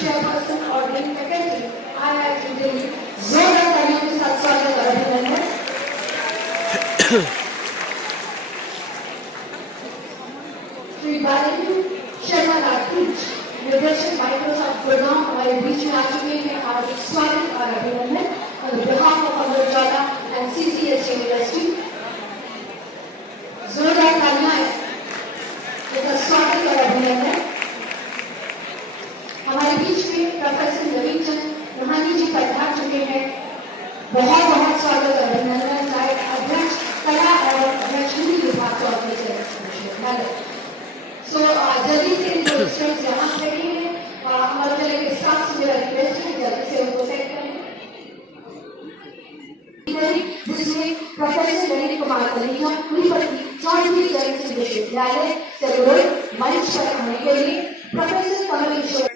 Chairperson और dean secretary IIT Delhi, जोरदार तालियों के साथ स्वागत और अभिनंदन। श्री बालाजी शर्मा राठौड़, निर्देशक माइक्रोसॉफ्ट गुड़गांव, हमारे बीच में आ चुके हैं। हार्दिक स्वागत और अभिनंदन। On behalf of Amar Ujala and CCS University, जोरदार तालियां इसका स्वागत और अभिनंदन। हमारे बीच में प्रोफेसर नवीन चंद रोहानी जी पधार चुके हैं। बहुत बहुत स्वागत और अभिनंदन। अध्यक्ष कला और अध्यक्ष हिंदी विभाग के ऑफिसर। जल्दी से जो स्टूडेंट्स यहाँ खड़े हैं, हमारे उजाला के स्टाफ से मेरा रिक्वेस्ट है जल्दी से उनको सेट करें। जिसमें प्रोफेसर नवीन कुमार कलीजा, कुलपति चौधरी चरण सिंह विश्वविद्यालय सेलुलर, मंच पर आने के लिए प्रोफेसर कमलेश्वर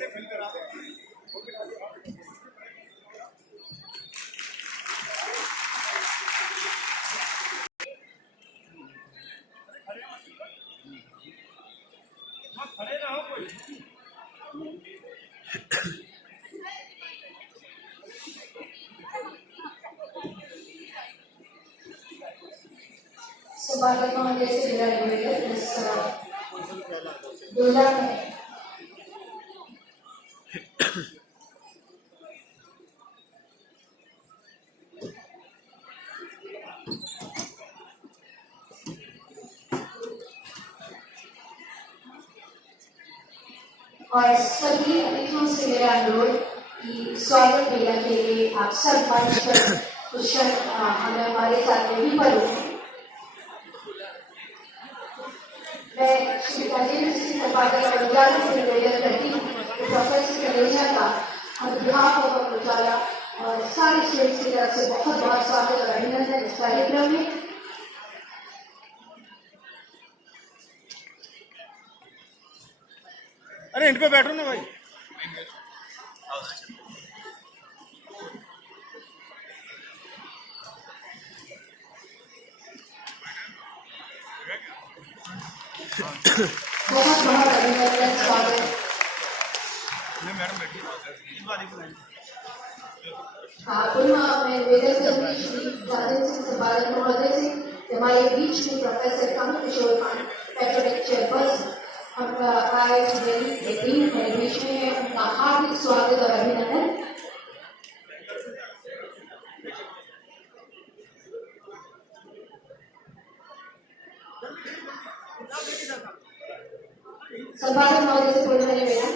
स्वागत महोदय से मेरा निवेदन दूल्हा है। और सभी अतिथियों से मेरा अनुरोध कि स्वागत क्रिया के लिए आप सब मंच पर कुशल हमारे साथ यहीं पर हो। मैं श्री राजेंद्र सिंह संपादक और उजाला से निवेदन करती हूँ कि प्रोफेसर कलेजा का on behalf of Amar Ujala और सारे स्टूडेंट्स की तरफ से बहुत बहुत स्वागत और अभिनंदन इस कार्यक्रम में। अरे इन पे बैठो ना भाई। बहुत बहुत अभिनंदन स्वागत। मैडम बैठी पुनः मैं निवेदन करूंगी श्री राजेंद्र सिंह संपादक महोदय से हमारे बीच में प्रोफेसर कमलेश्वर पेट्रोनिक चेयरपर्सन IIT दिल्ली के डीन हमारे बीच में है। उनका हार्दिक स्वागत और अभिनंदन। संपादक महोदय से कोई निवेदन।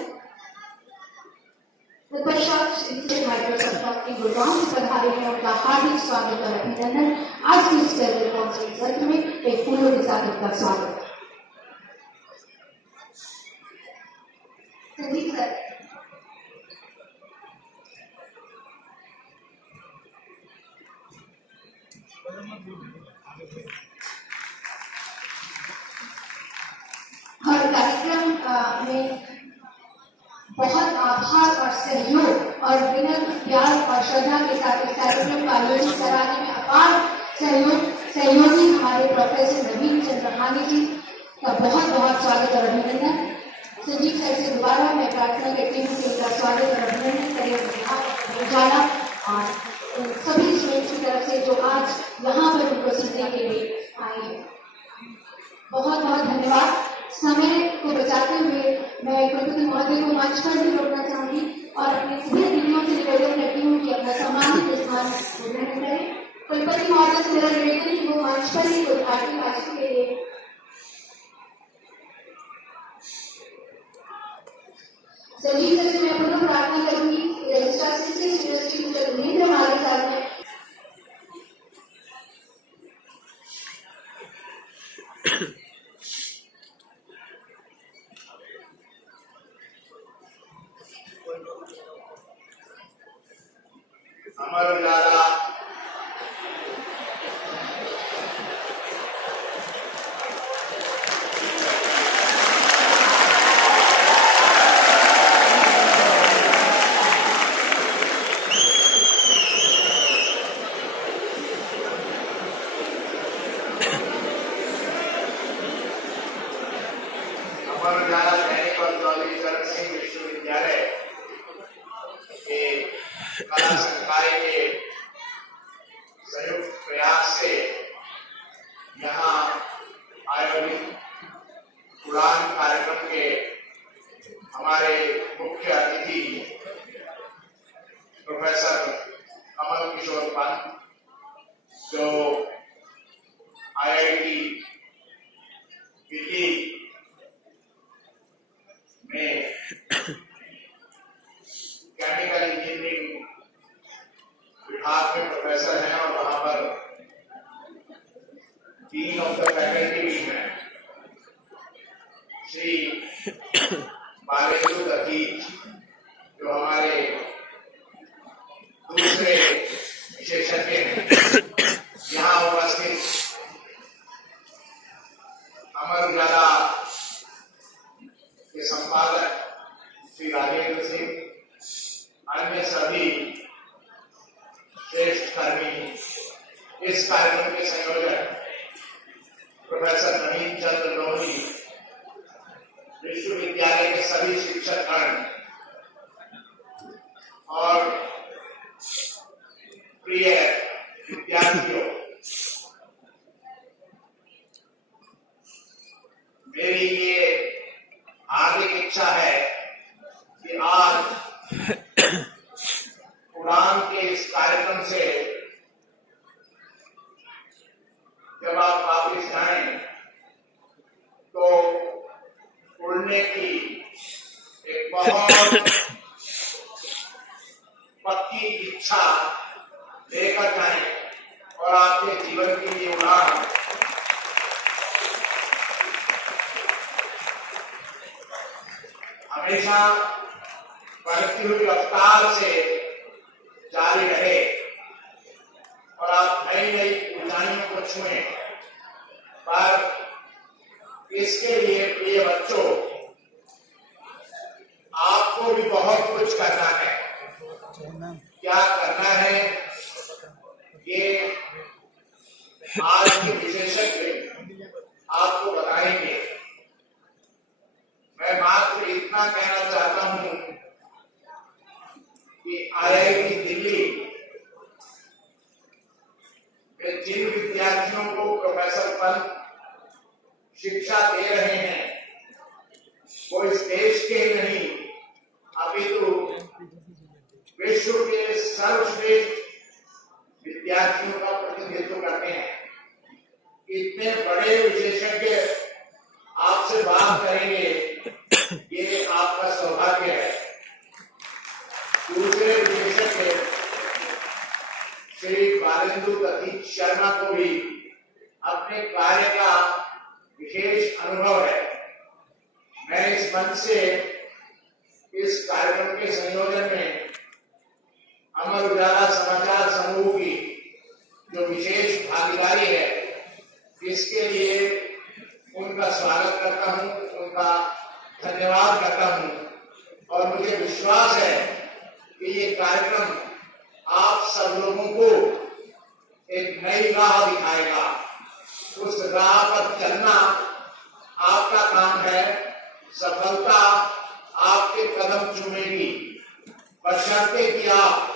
तत्पश्चात श्री माइक्रोसॉफ्ट की गुड़गांव से पधारे हैं। उनका हार्दिक स्वागत और अभिनंदन। आज की इस कॉन्फ्रेंस सत्र में एक फूलों के साथ उनका स्वागत। संदीप सर। हर कार्यक्रम में बहुत आभार और सहयोग और विनम्र प्यार और श्रद्धा के साथ इस कार्यक्रम का आयोजन कराने में अपार सहयोगी हमारे प्रोफेसर नवीन चंद रोहानी जी का बहुत बहुत स्वागत और अभिनंदन। संजीव सर से दोबारा मैं प्रार्थना करती हूँ कि उनका स्वागत और अभिनंदन करें उजाला और सभी स्टूडेंट्स की तरफ से जो आज यहाँ पर उनको सुनने के लिए आए। बहुत बहुत धन्यवाद। समय को बचाते हुए मैं कुलपति महोदय को मंच पर भी रोकना चाहूंगी और अपने सभी अतिथियों से निवेदन करती हूँ कि अपना सम्मान स्थान ग्रहण करें। कुलपति महोदय से मेरा निवेदन कि वो मंच पर ही उद्घाटन भाषण के लिए संजीव सर से मैं पुनः प्रार्थना करूंगी। रजिस्ट्रार यूनिवर्सिटी महेंद्र हमारे साथ हैं। अमर उजाला सैनिक और चौधरी चरण सिंह विश्वविद्यालय कला संकाय के संयुक्त प्रयास से यहाँ आयोजित उड़ान कार्यक्रम के हमारे मुख्य अतिथि प्रोफेसर कमल किशोर पंत, जो IIT दिल्ली में केमिकल इंजीनियरिंग विभाग में प्रोफेसर हैं और वहां पर डीन ऑफ द फैकल्टी भी हैं। श्री बालेंद्र दत्ती, जो हमारे दूसरे विशेषज्ञ हैं, यहाँ उपस्थित अमर उजाला के संपादक श्री राजेंद्र सिंह, अन्य सभी श्रेष्ठ कर्मी, इस कार्यक्रम के संयोजक प्रोफेसर नवीन चंद्र लोही, विश्वविद्यालय के सभी शिक्षकगण और प्रिय विद्यार्थियों, मेरी ये हार्दिक इच्छा है कि आज उड़ान के इस कार्यक्रम से जब आप वापिस जाएं तो उड़ने की एक बहुत पक्की इच्छा लेकर जाएं और आपके जीवन की ये उड़ान हमेशा बढ़ती हुई रफ्तार से जारी रहे और आप नई नई ऊंचाइयों को छुएं। पर इसके लिए प्रिय बच्चों, आपको भी बहुत कुछ करना है। क्या करना है ये आज के विशेषज्ञ आपको बताएंगे। मैं मात्र इतना कहना चाहता हूं कि IIT दिल्ली में जिन विद्यार्थियों को प्रोफेसर पंत शिक्षा दे रहे हैं, वो इस देश के नहीं अपितु विश्व के सर्वश्रेष्ठ विद्यार्थियों का प्रतिनिधित्व करते हैं। इतने बड़े विशेषज्ञ आपसे बात करेंगे, ये आपका सौभाग्य है। दूसरे विशेषज्ञ श्री बालेंद्र दत्ती शर्मा को भी अपने कार्य का विशेष अनुभव है। मैं इस मंच से इस कार्यक्रम के संयोजन में अमर उजाला समाचार समूह की जो विशेष भागीदारी है, इसके लिए उनका स्वागत करता हूं, उनका धन्यवाद करता हूं और मुझे विश्वास है कि ये कार्यक्रम आप सब लोगों को एक नई राह दिखाएगा। उस राह पर चलना आपका काम है। सफलता आपके कदम चूमेगी, बशर्ते कि आप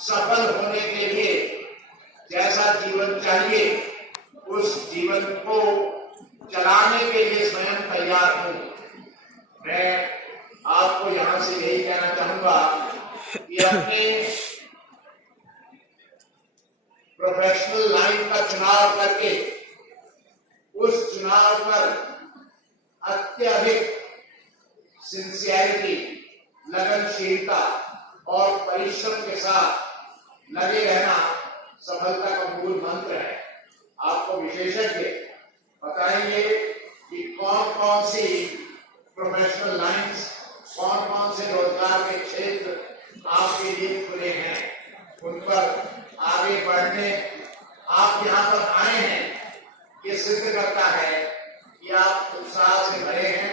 सफल होने के लिए जैसा जीवन चाहिए उस जीवन को चलाने के लिए स्वयं तैयार हूं। मैं आपको यहां से यही कहना चाहूंगा कि अपने प्रोफेशनल लाइन का चुनाव करके उस चुनाव पर अत्यधिक सिंसियरिटी, लगनशीलता और परिश्रम के साथ लगे रहना सफलता का मूल मंत्र है। आपको विशेषज्ञ बताएंगे कि कौन कौन सी प्रोफेशनल लाइंस, कौन कौन से रोजगार के क्षेत्र आपके लिए खुले हैं। उन पर आगे बढ़ने आप यहाँ पर आए हैं, ये सिद्ध करता है कि आप उत्साह से भरे हैं,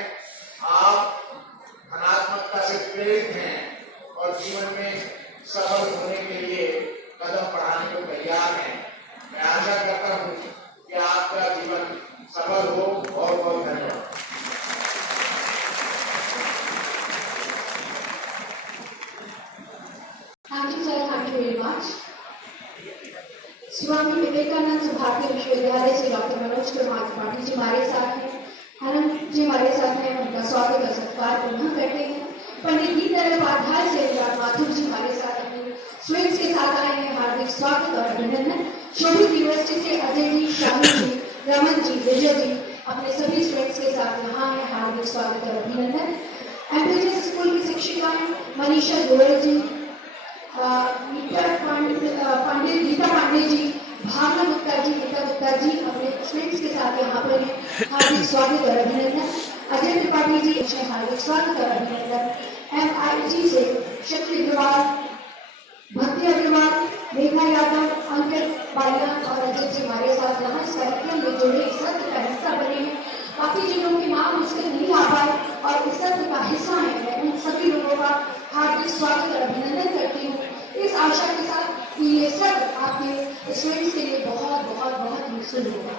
आप धनात्मकता से प्रेरित हैं और जीवन में सफल होने के लिए कदम बढ़ाने को तैयार हैं। मैं आशा करता हूँ कि आपका जीवन सफल हो। बहुत बहुत धन्यवाद। हम विवेकानंद भारतीय विश्वविद्यालय से डॉक्टर मनोज कुमार त्रिपाठी जी हमारे साथ हैं, आनंद जी हमारे साथ हैं, उनका स्वागत और सत्कार पुनः करते हैं। पंडित दीनदयाल उपाध्याय से अनुराग माथुर जी हमारे साथ अपने स्टूडेंट्स के साथ आए हैं, हार्दिक स्वागत और अभिनंदन। शोभित यूनिवर्सिटी से अजय जी, शाहिद जी, रमन जी, विजय जी अपने सभी स्टूडेंट्स के साथ यहाँ है, हार्दिक स्वागत और अभिनंदन। एमपीएस स्कूल की शिक्षिकाएं मनीषा गोयल जी, पंडित गीता पांडे जी, भावना गुप्ता जी, गीता गुप्ता जी अपने स्टूडेंट्स के साथ यहाँ पर हैं, हार्दिक स्वागत और अभिनंदन। अजय त्रिपाठी जी हार्दिक स्वागत और अभिनंदन। MIT से शक्ति अग्रवाल, भक्ति अग्रवाल, रेखा यादव, अंकित बालियान और अजय जी हमारे साथ यहाँ इस कार्यक्रम में जुड़े इस सत्र का हिस्सा बने हैं। बाकी जिन के नाम मुझसे नहीं आ पाए और इस सत्र का हिस्सा है, मैं उन सभी लोगों का हार्दिक स्वागत और अभिनंदन करती हूँ, इस आशा के साथ कि ये सत्र आपके स्टूडेंट्स के लिए बहुत बहुत बहुत यूजफुल होगा।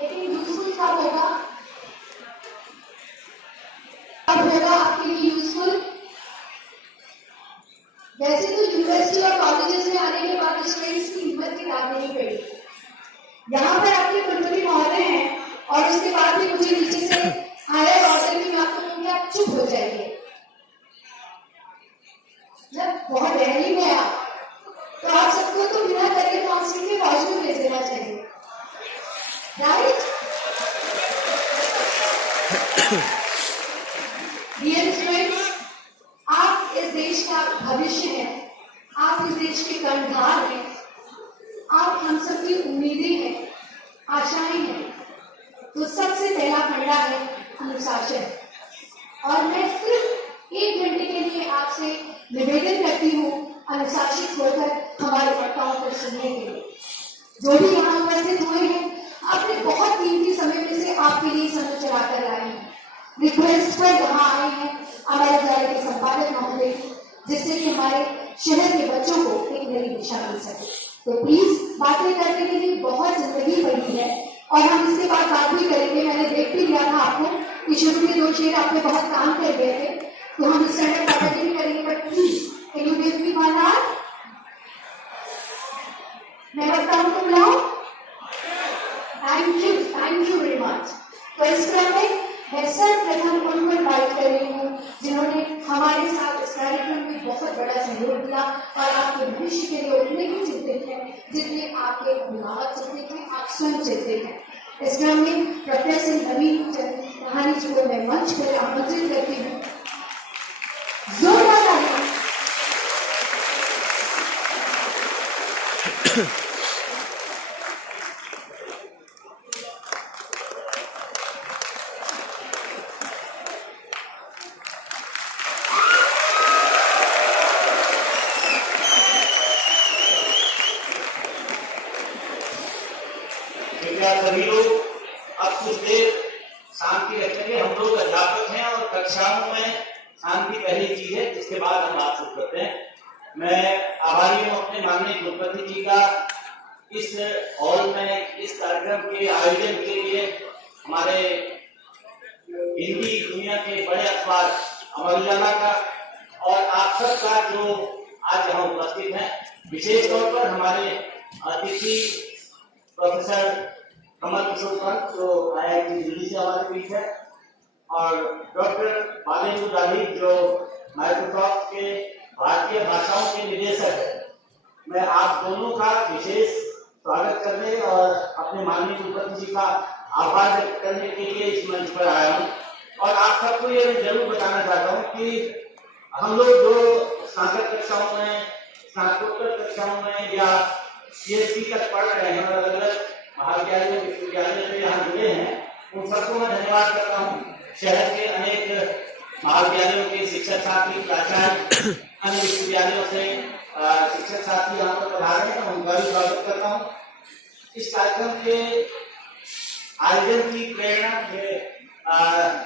लेकिन यूजफुल कब होगा? कब होगा आपके लिए यूजफुल? वैसे तो यूनिवर्सिटी और कॉलेजेस में आने के बाद स्टूडेंट्स की हिम्मत की बात नहीं पड़ी। यहाँ पर आपके कुलपति महोदय हैं और उसके बाद भी मुझे नीचे से आया ऑर्डर कि मैं आपको कहूँगी आप चुप हो जाइए। जब बहुत रैली में तो आप सबको तो बिना करियर काउंसलिंग के कॉलेज में भेज देना चाहिए, राइट? डियर स्टूडेंट्स, आप इस देश का भविष्य हैं, आप इस देश के कर्णधार हैं, आप हम सबकी उम्मीदें हैं, आशाएं हैं। तो सबसे पहला फंडा है अनुशासन। और मैं सिर्फ 1 घंटे के लिए आपसे निवेदन करती हूँ अनुशासित होकर हमारे वक्ताओं को सुनने के लिए। जो भी यहाँ उपस्थित हुए हैं अपने बहुत कीमती समय में से आपके लिए समय चला कर आए हैं, रिक्वेस्ट पर यहाँ आए हैं अमर उजाला के संपादक महोदय, जिससे कि हमारे शहर के बच्चों को एक नई दिशा मिल सके। तो प्लीज बातें करने के लिए बहुत जिंदगी पड़ी है और हम इसके बाद बात भी करेंगे। मैंने देख भी लिया था आपको कि शुरू के 2 शेर आपने बहुत काम कर गए थे, तो हम इस समय बातें भी करेंगे, but please can you give me one hour? मैं बताऊं तुम लोग? Thank you very much. तो इस क्रम में मैं सर्वप्रथम उनको इन्वाइट कर रही हूँ जिन्होंने हमारे साथ इस कार्यक्रम में बहुत बड़ा सहयोग दिया और आपके भविष्य के लिए उतने ही चिंतित हैं जितने आपके अभिभावक चिंतित हैं, आप स्वयं चिंतित हैं। इस क्रम में प्रोफेसर नवीन कहानी जी को मैं मंच पर आमंत्रित करती हूँ। जोरदार तालियां। सभी लोग अब कुछ देर शांति रखेंगे। हम लोग अध्यापक हैं और कक्षाओं में शांति पहली चीज है, जिसके बाद हम बात शुरू करते हैं। मैं आभारी हूँ अपने माननीय कुलपति जी का इस हॉल में इस कार्यक्रम के आयोजन के लिए। हमारे हिंदी दुनिया के बड़े अखबार अमर उजाला का और आप सबका जो आज यहाँ उपस्थित है, विशेष तौर पर हमारे अतिथि प्रोफेसर कमल किशोर पंत जो IIT दिल्ली से हमारे बीच है और डॉक्टर बालेंद्र गांधी जो माइक्रोसॉफ्ट के भारतीय भाषाओं के निदेशक है। मैं आप दोनों का विशेष स्वागत करने और अपने माननीय कुलपति जी का आभार व्यक्त करने के लिए इस मंच पर आया हूँ। और आप सबको ये जरूर बताना चाहता हूँ कि हम लोग जो स्नातक कक्षाओं में, स्नातकोत्तर कक्षाओं में या PhD तक पढ़ रहे हैं और अलग अलग महाविद्यालयों विश्वविद्यालयों से यहाँ जुड़े हैं, उन सबको मैं धन्यवाद करता हूँ। शहर के अनेक महाविद्यालयों के शिक्षक साथी, प्राचार्य, अन्य विश्वविद्यालयों से शिक्षक साथी यहाँ पर पधारे हैं, उनका भी स्वागत करता हूँ। इस कार्यक्रम के आयोजन की प्रेरणा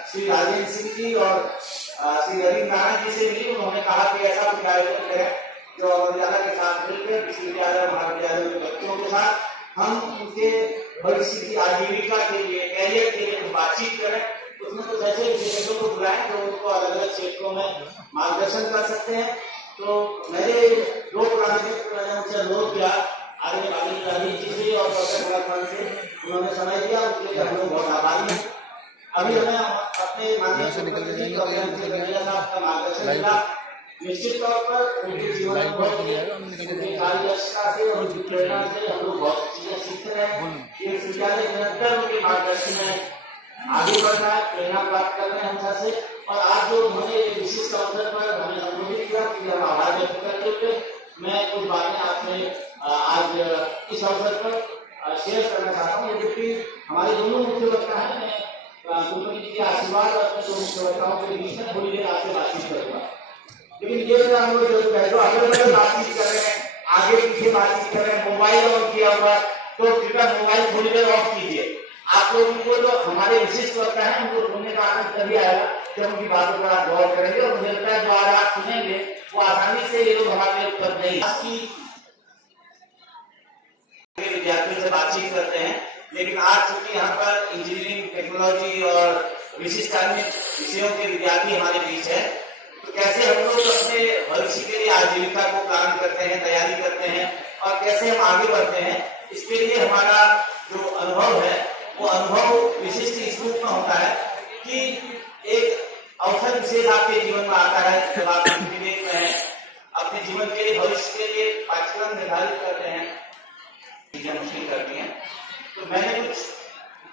श्री राजेंद्र सिंह जी और श्री रविंद्र राणा जी से मिली। उन्होंने कहा कि ऐसा कुछ आयोजन करें जो अमर उजाला के साथ मिलकर विश्वविद्यालय और महाविद्यालयों के बच्चों के साथ हम उनके भविष्य की आजीविका के लिए, कैरियर के लिए बातचीत करें। उसमें कुछ ऐसे विशेषज्ञों को बुलाएं जो उनको अलग अलग क्षेत्रों में मार्गदर्शन कर सकते हैं। तो मेरे दो पुराने मित्र मैंने उनसे अनुरोध किया आगे गांधी जी से और डॉक्टर से, उन्होंने समय दिया, उसके लिए हम लोग बहुत आभारी हैं। अभी हमें अपने माननीय मुख्यमंत्री साहब का मार्गदर्शन मिला। निश्चित तौर पर उनके जीवन में उनकी कार्यदक्षता से और उनकी प्रेरणा से हम लोग बहुत चीजें सीख रहे हैं। ये विद्यालय निरंतर उनके मार्गदर्शन में आगे बढ़ रहा है, प्रेरणा प्राप्त कर रहे हैं हम से। और आज जो उन्होंने विशिष्ट अवसर पर हमें संबोधित किया कि हम आभार व्यक्त करते हुए मैं कुछ बातें आपसे आज इस अवसर पर शेयर करना चाहता हूँ। क्योंकि हमारे दोनों मुख्य वक्ता हैं, मैं कुलपति जी के आशीर्वाद और अपने दोनों मुख्य वक्ताओं के बीच में थोड़ी देर आपसे बातचीत करूंगा। लेकिन ये हम लोग जो अगर बातचीत कर रहे हैं, आगे पीछे बातचीत कर रहे हैं, मोबाइल ऑन किया हुआ, तो कृपया मोबाइल थोड़ी देर ऑफ कीजिए। आप लोगों को जो हमारे विशिष्ट वक्ता है उनको सुनने का आनंद तभी आएगा जब उनकी बातों पर आप गौर करेंगे। और मुझे लगता है जो आज आप सुनेंगे वो आसानी से ये लोग हमारे उत्तर नहीं विद्यार्थियों से बातचीत करते हैं। लेकिन आज चूंकि यहाँ पर इंजीनियरिंग, टेक्नोलॉजी और विशिष्ट अन्य विषयों के विद्यार्थी हमारे बीच है, तो कैसे हम लोग अपने भविष्य के लिए आजीविका को प्लान करते हैं, तैयारी करते हैं और कैसे हम आगे बढ़ते हैं, इसके लिए हमारा जो अनुभव है वो अनुभव विशिष्ट इस रूप में होता है कि एक अवसर विशेष आपके जीवन में आता है जब आप विवेक में हैं, अपने जीवन के लिए, भविष्य के लिए पाठ्यक्रम निर्धारित करते हैं, चीजें मुश्किल करती हैं। तो मैंने कुछ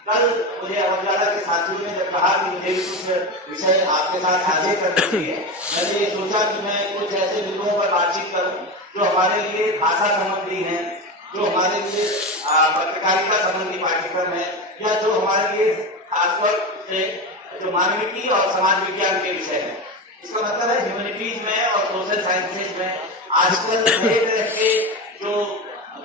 कल मुझे अवज्ञादा के साथियों ने जब कहा कि मुझे कुछ विषय आपके साथ साझा करने चाहिए, मैंने ये सोचा कि मैं कुछ ऐसे बिंदुओं पर बातचीत करूं जो हमारे लिए भाषा संबंधी हैं, जो हमारे लिए पत्रकारिता संबंधी पाठ्यक्रम है, या जो हमारे लिए खासतौर से जो मानविकी और समाज विज्ञान के विषय है। इसका मतलब है ह्यूमैनिटीज में और सोशल साइंसेज में आजकल नए तरह के जो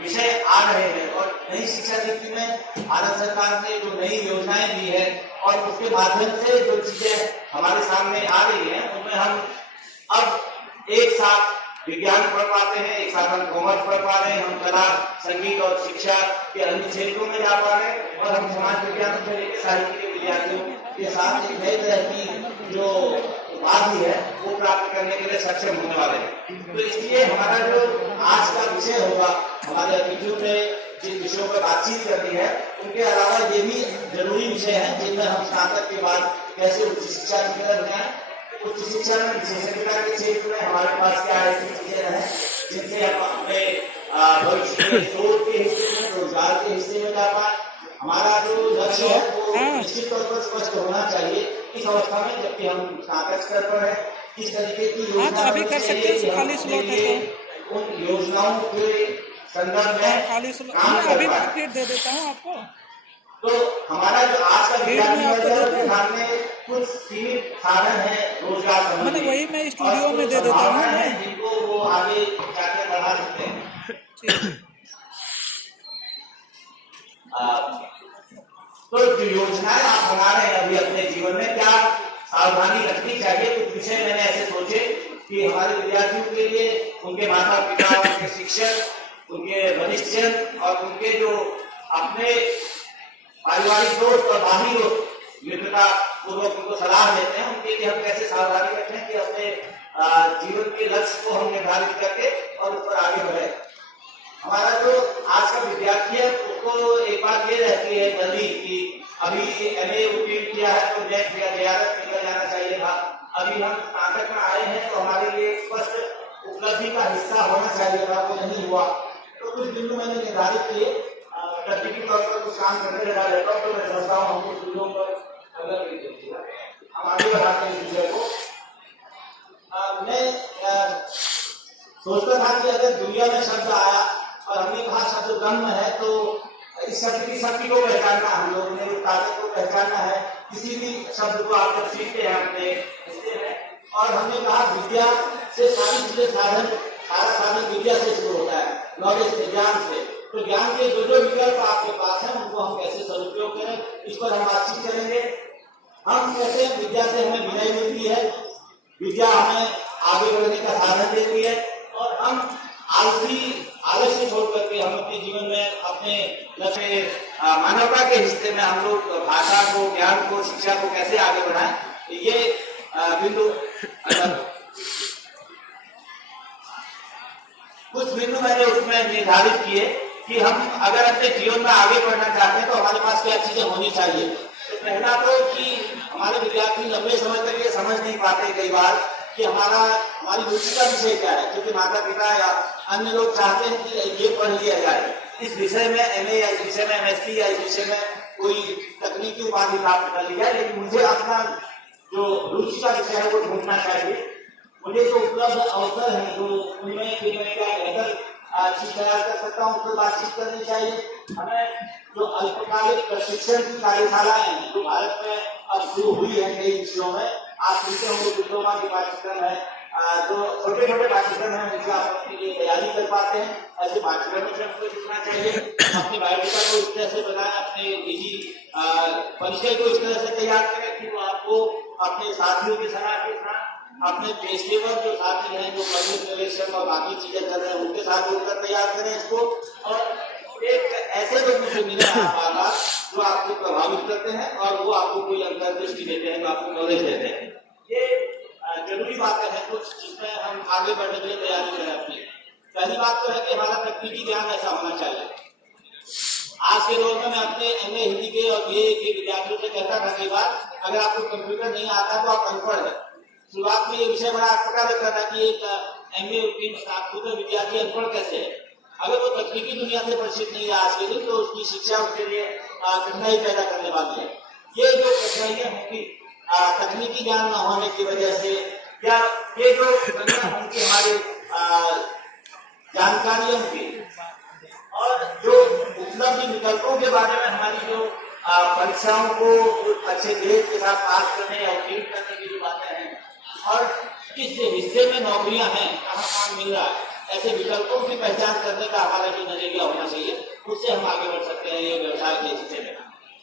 विषय आ रहे हैं और नई शिक्षा नीति में भारत सरकार ने जो नई योजनाएं दी है और उसके माध्यम से जो चीजें हमारे सामने आ रही हैं उनमें हम अब एक साथ विज्ञान पढ़ पाते हैं, एक साथ हम कॉमर्स पढ़ पा रहे हैं, हम कला, संगीत और शिक्षा के अन्य क्षेत्रों में जा पा रहे हैं और हम समाज विज्ञान से लेकर साहित्य के विद्यार्थियों के साथ एक नई तरह की जो उपाधि है वो प्राप्त करने के लिए सक्षम होने वाले हैं। तो इसलिए हमारा जो आज का विषय होगा, हमारे अतिथियों ने जिन विषयों पर बातचीत करनी है उनके अलावा ये भी जरूरी विषय है जिनमें हम स्नातक के बाद कैसे उच्च शिक्षा की तरफ जाएं, उच्च शिक्षा में विशेषज्ञता के क्षेत्र में हमारे पास क्या ऐसी चीजें हैं जिनसे हम अपने भविष्य के शोध के हिस्से में, रोजगार के हिस्से में जा पाए। हमारा जो लक्ष्य है वो निश्चित तौर पर स्पष्ट होना चाहिए इस अवस्था में, जबकि हम स्नातक स्तर पर है, किस तरीके की योजना अभी कर सकते हैं, खाली स्लॉट है तो उन योजनाओं के संदर्भ में खाली स्लॉट अभी फिर दे देता हूँ आपको। तो हमारा जो आज का विद्यार्थी वर्ग है उसके सामने कुछ सीमित साधन है रोजगार संबंधी, मैंने वही मैं स्टूडियो में दे देता हूँ जिनको वो आगे जाके बढ़ा सकते हैं। तो जो योजनाएं आप बना रहे हैं अभी अपने जीवन में, क्या सावधानी रखनी चाहिए? कुछ विषय मैंने ऐसे सोचे कि हमारे विद्यार्थियों के लिए उनके माता पिता, उनके शिक्षक, उनके वरिष्ठ और उनके जो अपने पारिवारिक दोस्त और बाहरी दोस्त मित्रता पूर्वक उनको सलाह देते हैं, उनके लिए हम कैसे सावधानी रखें कि अपने जीवन के लक्ष्य को हम निर्धारित करके और उस पर आगे बढ़े। हमारा जो आज का विद्यार्थी है उसको एक बात ये रहती है जल्दी कि अभी MA उत्तीर्ण किया है तो नेट या JRF निकल जाना चाहिए था, अभी हम स्नातक में आए हैं तो हमारे लिए स्पष्ट उपलब्धि का हिस्सा होना चाहिए था, वो नहीं हुआ। तो कुछ बिंदु मैंने निर्धारित किए, तकनीकी तौर पर कुछ काम करने लगा रहता हूँ, तो मैं समझता हूँ हमको चीजों पर अगर हम आगे बढ़ाते हैं विषय को। मैं सोचता था कि अगर दुनिया में शब्द आया और हमने कहा शब्द ब्रह्म है तो इस शब्द की शक्ति को पहचानना, हम लोगों ने ताकत को पहचानना है। किसी भी शब्द को आप जब सीखते हैं अपने हिस्से में, और हमने कहा विद्या से सारी चीजें सारा साधन विद्या से शुरू होता है, नॉलेज से, ज्ञान से। तो ज्ञान के जो विकल्प आपके पास है उनको हम कैसे सदुपयोग करें, इस पर हम बातचीत करेंगे। हम कहते हैं विद्या से हमें विनय मिलती है, विद्या हमें आगे बढ़ने का साधन देती है और हम आलस्य छोड़ करके हम अपने जीवन में अपने लक्ष्य मानवता के हिस्से में हम लोग भाषा को, ज्ञान को, शिक्षा को कैसे आगे बढ़ाएं, ये बिंदु कुछ बिंदु मैंने उसमें निर्धारित किए कि हम अगर अपने जीवन में आगे बढ़ना चाहते हैं तो हमारे पास क्या चीजें होनी चाहिए। तो पहला तो कि हमारे विद्यार्थी लंबे समय तक ये समझ नहीं पाते कई बार कि हमारी रुचि का विषय क्या है, क्योंकि माता पिता या अन्य लोग चाहते हैं कि ये पढ़ लिया जाए, इस विषय में MA या इस विषय में MSc या इस विषय में कोई तकनीकी उपाधि प्राप्त कर ली जाए, लेकिन मुझे अपना जो रुचि का विषय है वो ढूंढना चाहिए। मुझे जो उपलब्ध अवसर है जो उनमें फिर मैं क्या बेहतर चीज तैयार कर सकता हूँ, उस पर बातचीत करनी चाहिए। हमें जो अल्पकालिक प्रशिक्षण की कार्यशालाएं हैं जो भारत में अब शुरू हुई है कई विषयों में, आप सुनते होंगे डिप्लोमा की पाठ्यक्रम है, जो छोटे छोटे पाठ्यक्रम है उनसे आप अपने लिए तैयारी कर पाते हैं। ऐसे पाठ्यक्रमों से हमको सीखना चाहिए। अपनी बायोडेटा को इस तरह से बनाएं, अपने निजी परिचय को इस तरह से तैयार करें कि वो आपको अपने साथियों की सलाह के साथ, अपने पेशेवर जो साथी हैं जो पब्लिक रिलेशन और बाकी चीजें कर रहे हैं उनके साथ जुड़कर तैयार करें इसको। और एक ऐसे लोगों से मिले आप जो आपको प्रभावित करते हैं और वो आपको कोई अंतर्दृष्टि देते हैं, जो आपको नॉलेज देते हैं। ये जरूरी बातें हैं कुछ जिसमें हम आगे बढ़ने के लिए तैयारी करें अपनी। पहली बात तो है कि हमारा तकनीकी ज्ञान ऐसा होना चाहिए। आज के दौर में मैं अपने MA हिंदी के और BA के विद्यार्थियों से कहता था कई बार, अगर आपको कंप्यूटर नहीं आता तो आप अनपढ़ है। शुरुआत में ये विषय बड़ा अटपटा लगता था कि एक MA उत्तीर्ण स्नातकोत्तर विद्यार्थी अनपढ़ कैसे है। अगर वो तकनीकी दुनिया से परिचित नहीं है आज के दिन तो उसकी शिक्षा उसके लिए कठिनाई पैदा करने वाली है। ये जो कठिनाइयां होंगी तकनीकी ज्ञान न होने की वजह से, या ये जो होंगी हमारे जानकारियों की और जो उपलब्ध विकल्पों के बारे में हमारी जो परीक्षाओं को अच्छे ग्रेड के साथ पास करने या उत्तीर्ण करने की जो बातें हैं और किस हिस्से में नौकरियां हैं, कहाँ काम मिल रहा है, ऐसे विकल्पों की पहचान करने का हमारा जो नजरिया होना चाहिए, उससे हम आगे बढ़ सकते हैं ये व्यवसाय के हिस्से में।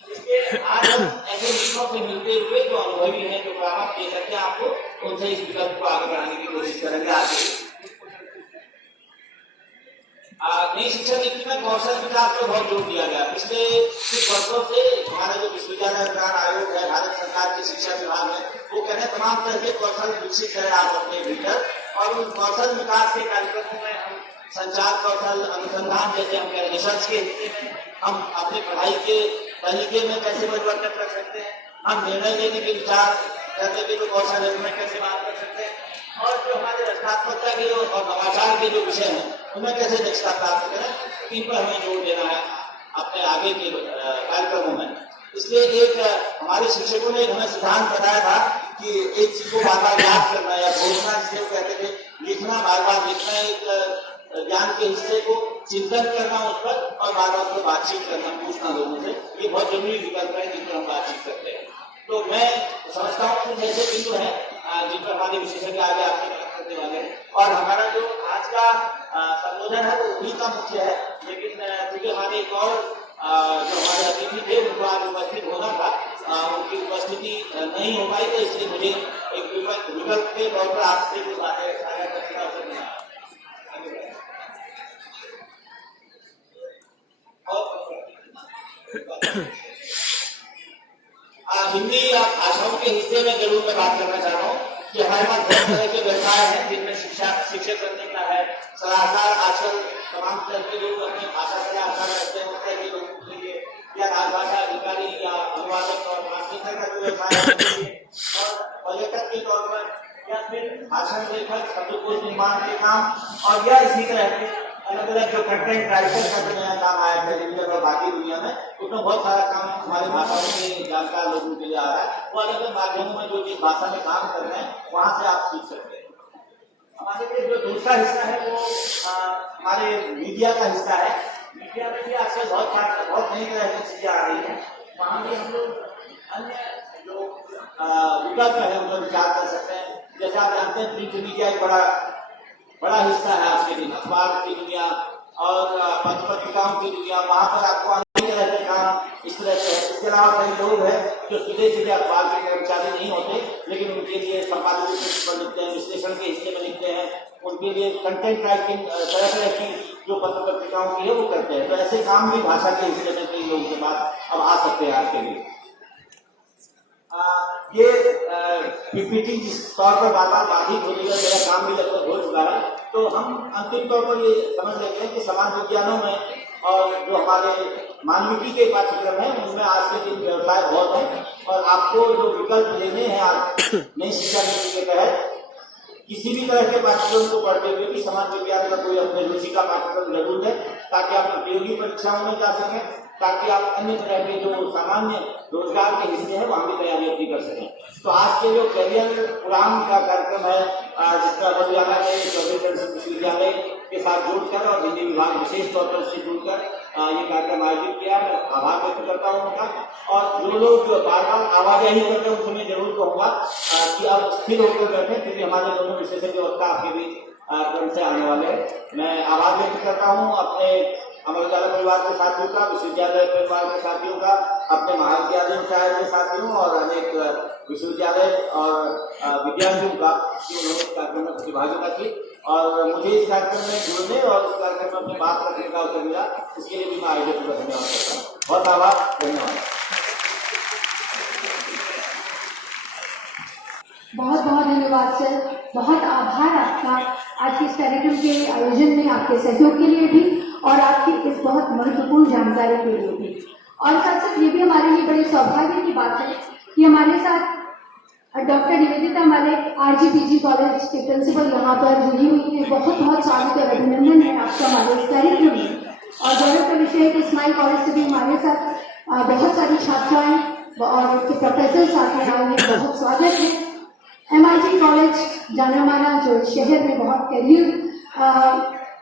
इसलिए आज हम ऐसे मित्रों से मिलते हुए जो अनुभवी हैं, जो परामर्श दे सकते हैं आपको, उनसे इस विकल्प को आगे बढ़ाने की कोशिश करेंगे आगे। नई शिक्षा नीति में कौशल विकास पर बहुत जोर दिया गया। पिछले कुछ वर्षों से हमारा जो विश्वविद्यालय अनुदान आयोग है, भारत सरकार की शिक्षा विभाग है, वो कह रहे हैं तमाम तरह के कौशल विकसित करें आप अपने भीतर, और उन कौशल विकास के कार्यक्रमों में हम संचार कौशल, अनुसंधान जैसे हम कह रहे हैं रिसर्च के हिस्से में हम अपनी पढ़ाई के तरीके में कैसे परिवर्तन कर सकते हैं, हम निर्णय लेने के विचार करने के जो कौशल है उनमें कैसे बात कर सकते हैं, और जो हमारे रचनात्मकता के और नवाचार के जो विषय हैं उन्हें कैसे दक्षता प्राप्त करें, इन पर हमें जोर देना है अपने आगे के कार्यक्रमों में। इसलिए एक हमारे शिक्षकों ने हमें सिद्धांत बताया था कि एक चीज को बार बार याद करना या घोषणा जिसे वो कहते थे, लिखना, बार बार लिखना, एक ज्ञान के हिस्से को चिंतन करना उस पर और बार बार उस पर बातचीत करना, पूछना लोगों से, ये बहुत जरूरी विकल्प है जिन पर हम बातचीत करते हैं। तो मैं समझता हूँ कुछ ऐसे बिंदु हैं जिन पर हमारे विशेषज्ञ आगे आपकी मदद करने वाले हैं, और हमारा जो आज का संबोधन है वो उन्हीं का मुख्य है, लेकिन क्योंकि हमारे एक और जो हमारे अतिथि थे उनको आज उपस्थित होना था, उनकी उपस्थिति नहीं हो पाई, तो इसलिए मुझे एक विकल्प के तौर पर आपसे कुछ बातें साझा करने का अवसर मिला। हिंदी भाषाओं के हिस्से में जरूर मैं बात करना चाह रहा हूँ कि हमारे पास बहुत तरह के व्यवसाय हैं जिनमें शिक्षक बनने का है, सलाहकार, आजकल तमाम तरह के लोग अपनी भाषा सलाहकार करते हैं, उस तरह के लोगों के लिए, या राजभाषा अधिकारी या अनुवादक और ट्रांसलेटर का जो व्यवसाय है, और पर्यटक के तौर पर, या फिर भाषण लेखक, शब्दकोश निर्माण के काम, और या इसी तरह के अलग अलग जो कंटेंट राइटर का जो नया काम आया टेलीविजन और बाकी दुनिया में, उसमें बहुत सारा काम हमारी भाषाओं के जानकार लोगों के लिए आ रहा है। वो अलग अलग माध्यमों में जो जिस भाषा में काम कर रहे हैं वहां से आप सीख सकते हैं। हमारे लिए जो दूसरा हिस्सा है वो हमारे मीडिया का हिस्सा है। मीडिया में भी आजकल बहुत नई तरह की चीजें आ रही है, वहां भी हम लोग अन्य जो विकल्प है उन पर विचार कर सकते हैं। जैसे आप जानते हैं प्रिंट मीडिया एक बड़ा हिस्सा है आज के दिन, अखबार की दुनिया और पत्रिकाओं की दुनिया, वहां पर आपको अन्य तरह के काम इस तरह से है। इसके अलावा कई लोग हैं जो सीधे अखबार के कर्मचारी नहीं होते, लेकिन उनके लिए संपादकीय पर लिखते हैं, विश्लेषण के हिस्से में लिखते हैं, उनके लिए कंटेंट राइटिंग तरह तरह की जो पत्रिकाओं की है वो करते हैं। तो ऐसे काम भी भाषा के हिस्से में कई लोगों के पास अब आ सकते हैं आज के लिए। ये पीपीटी जिस तौर पर बार बार बाधित होने का मेरा काम भी लगभग हो चुका है, तो हम अंतिम तौर पर ये समझ लेते हैं कि समाज विज्ञानों में और जो हमारे मानविकी के पाठ्यक्रम है उनमें आज के दिन व्यवसाय बहुत है, और आपको जो विकल्प लेने हैं आज नई शिक्षा नीति के तहत किसी भी तरह के पाठ्यक्रम को पढ़ते हुए कि समाज विज्ञान का कोई अपने रुचि का पाठ्यक्रम जरूर है, ताकि आप प्रतियोगी परीक्षाओं में जा सकें, ताकि आप अन्य तरह के जो सामान्य रोजगार के हिस्से हैं वहां भी तैयारी अपनी कर सकें। तो आज के जो कैरियर प्रोग्राम का कार्यक्रम है, जिसका हरियाणा के चौधरी विश्वविद्यालय के साथ जुड़कर और हिंदी विभाग विशेष तौर पर इससे जुड़कर ये कार्यक्रम आयोजित किया है, मैं आभार व्यक्त करता हूँ उनका। और जो लोग बार बार आवाजाही करते हैं उनसे मैं जरूर कहूँगा कि आप स्थिर होकर बैठे, क्योंकि हमारे दोनों विशेषज्ञ वक्ता आपके भी क्रम से आने वाले हैं। मैं आभार व्यक्त करता हूँ अपने अमर उजाला परिवार के साथियों का, विश्वविद्यालय परिवार के साथियों का, अपने महाविद्यालयों से आए हुए साथियों और अनेक विश्वविद्यालय और विद्यार्थियों का कि उन्होंने इस कार्यक्रम में प्रतिभागिता की और मुझे इस कार्यक्रम में जुड़ने और इस कार्यक्रम में अपनी बात रखने का अवसर मिला, इसके लिए भी मैं आयोजक को धन्यवाद करता हूँ। बहुत आभार, धन्यवाद। बहुत बहुत धन्यवाद सर, बहुत आभार आपका आज के इस कार्यक्रम के आयोजन में आपके सहयोग के लिए भी और आपकी इस बहुत महत्वपूर्ण जानकारी के लिए भी। और साथ साथ ये भी हमारे लिए बड़े सौभाग्य की बात है कि हमारे साथ doctor Nivedita Malik RGPG college के प्रिंसिपल यहाँ पर जुड़ी हुई है। बहुत बहुत स्वागत और अभिनंदन है आपका हमारे इस कार्यक्रम में। और गौरव का विषय है कि स्माइल कॉलेज से भी हमारे साथ बहुत सारी छात्राएं और उसके प्रोफेसर साथ में आए हैं, बहुत स्वागत है। MIT कॉलेज जाना माना जो शहर में बहुत करियर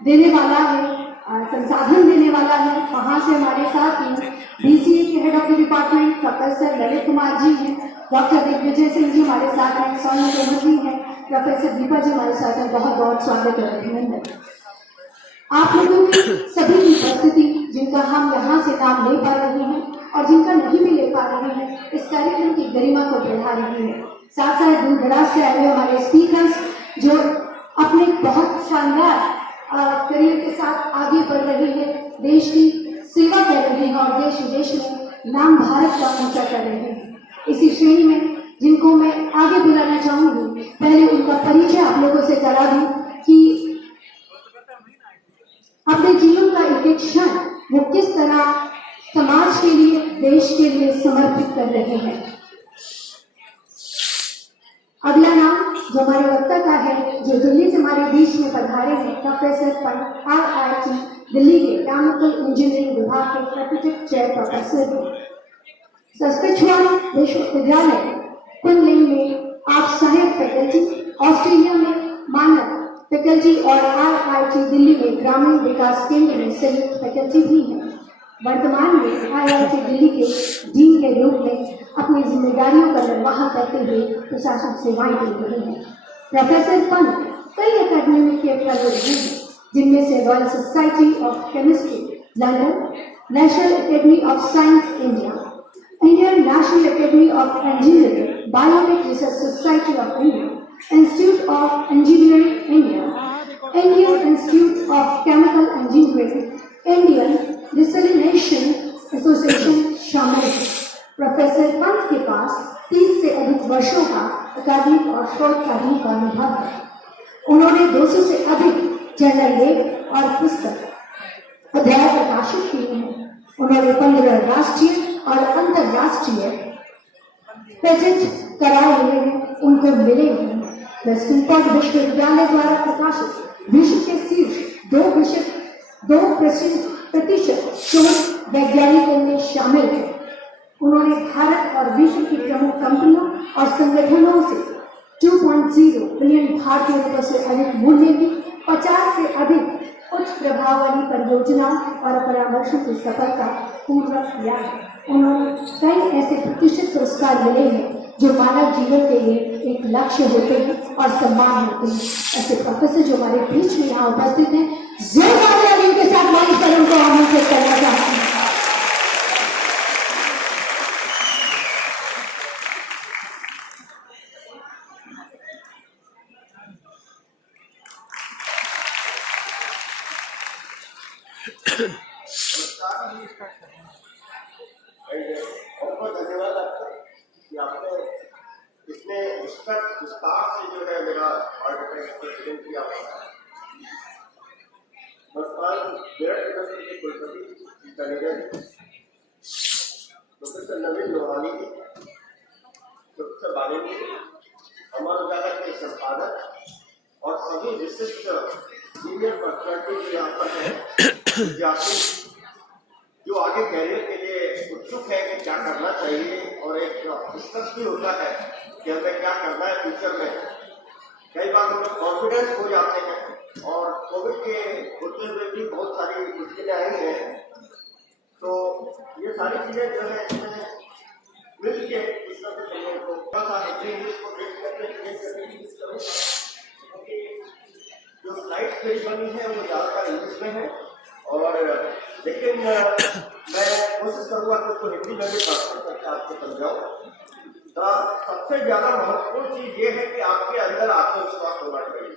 देने वाला है, संसाधन देने वाला है, वहाँ से हमारे साथ ही BCA के head of the department professor Lalit Kumar ji हैं, डॉक्टर दिग्विजय सिंह जी हमारे साथ हैं, सोनी तोमर जी हैं, प्रोफेसर दीपा जी हमारे साथ हैं। बहुत बहुत स्वागत और अभिनंदन। आप लोगों की सभी की उपस्थिति, जिनका हम यहाँ से नाम ले पा रहे हैं और जिनका नहीं भी ले पा रहे हैं, इस कार्यक्रम की गरिमा को बढ़ा रही है। साथ साथ दूर दराज से आए हुए हमारे स्पीकर्स जो अपने बहुत शानदार करियर के साथ आगे बढ़ रहे हैं, देश की सेवा कर रहे हैं और देश विदेश में नाम भारत का ऊंचा कर रहे हैं। इसी श्रेणी में जिनको मैं आगे बुलाना चाहूंगी, पहले उनका परिचय आप लोगों से करा दूं कि अपने जीवन का एक एक क्षण वो किस तरह समाज के लिए, देश के लिए समर्पित कर रहे हैं। अगला नाम जो हमारे वक्ता का है, जो दिल्ली से हमारे बीच में पधारे हैं, प्रोफेसर RIT दिल्ली के केमिकल इंजीनियरिंग विभाग के प्रेसिडेंट चेयर प्रोफेसर हैं। सस्पेचुआन विश्वविद्यालय कुनलिंग में आप सहायक फैकल्टी, ऑस्ट्रेलिया में मानक फैकल्टी और RIT दिल्ली में ग्रामीण विकास केंद्र में संयुक्त फैकल्टी भी हैं। वर्तमान में IIT दिल्ली के डीन के रूप में अपनी जिम्मेदारियों का निर्वाह करते हुए प्रशासनिक सेवाएं दे रहे हैं। प्रोफेसर पंत कई अकादमिक फेलोज हैं, जिनमें से royal society of chemistry London, national academy of science India, Indian national academy of engineering, biotech research society of India, institute of engineering India, Indian institute of chemical engineering, Indian desalination association शामिल है। Professor Pant के पास 30 से अधिक वर्षों का अकादमिक और शोध कार्यों का अनुभव है। उन्होंने 200 से अधिक जर्नल लेख और पुस्तक अध्याय प्रकाशित किए हैं। उन्होंने 15 राष्ट्रीय और अंतर्राष्ट्रीय पेटेंट कराए हुए हैं, उनको मिले हुए हैं। स्टैनफोर्ड विश्वविद्यालय द्वारा प्रकाशित विश्व के शीर्ष 2% शोध वैज्ञानिकों में शामिल है। उन्होंने भारत और विश्व की प्रमुख कंपनियों और संगठनों से 2.0 बिलियन भारतीय रुपये से अधिक मूल्य की 50 से अधिक उच्च प्रभाव वाली परियोजनाओं और परामर्शों की सफलता पूर्वक किया है। उन्होंने कई ऐसे प्रतिष्ठित पुरस्कार मिले हैं जो मानव जीवन के लिए एक लक्ष्य होते हैं और सम्मान होते हैं। ऐसे प्रोफेसर जो हमारे बीच में यहाँ उपस्थित हैं, जोरदार तालियों के साथ मंच पर उनको आमंत्रित करना चाहते हैं। बहुत धन्यवाद आपका कि आपने इतने विस्तार से जो है मेरा प्रेजेंट किया। वर्तमान मेरठ यूनिवर्सिटी के कुलपति प्रोफेसर नवीन लोहानी जी, प्रोफेसर बालेनी, अमर उजाला के संपादक और सभी विशिष्ट सीनियर पर्सनालिटी जो यहाँ पर है, विद्यार्थी जो आगे कैरियर के लिए उत्सुक है कि क्या करना चाहिए और एक स्ट्रेस भी होता है कि हमें क्या करना है फ्यूचर में। कई बार हम लोग कॉन्फिडेंस हो जाते हैं और कोविड के होते हुए भी बहुत सारी मुश्किलें आई हैं, तो ये सारी चीजें जो है इसमें मिल के इस तरह से को इंग्लिश को क्योंकि जो स्लाइड पेज बनी है वो ज्यादातर इंग्लिश में है, और लेकिन मैं कोशिश करूंगा कि उसको हिंदी में भी ट्रांसलेट करके आपको समझाऊं। सबसे ज्यादा महत्वपूर्ण चीज ये है कि आपके अंदर आत्मविश्वास होना चाहिए।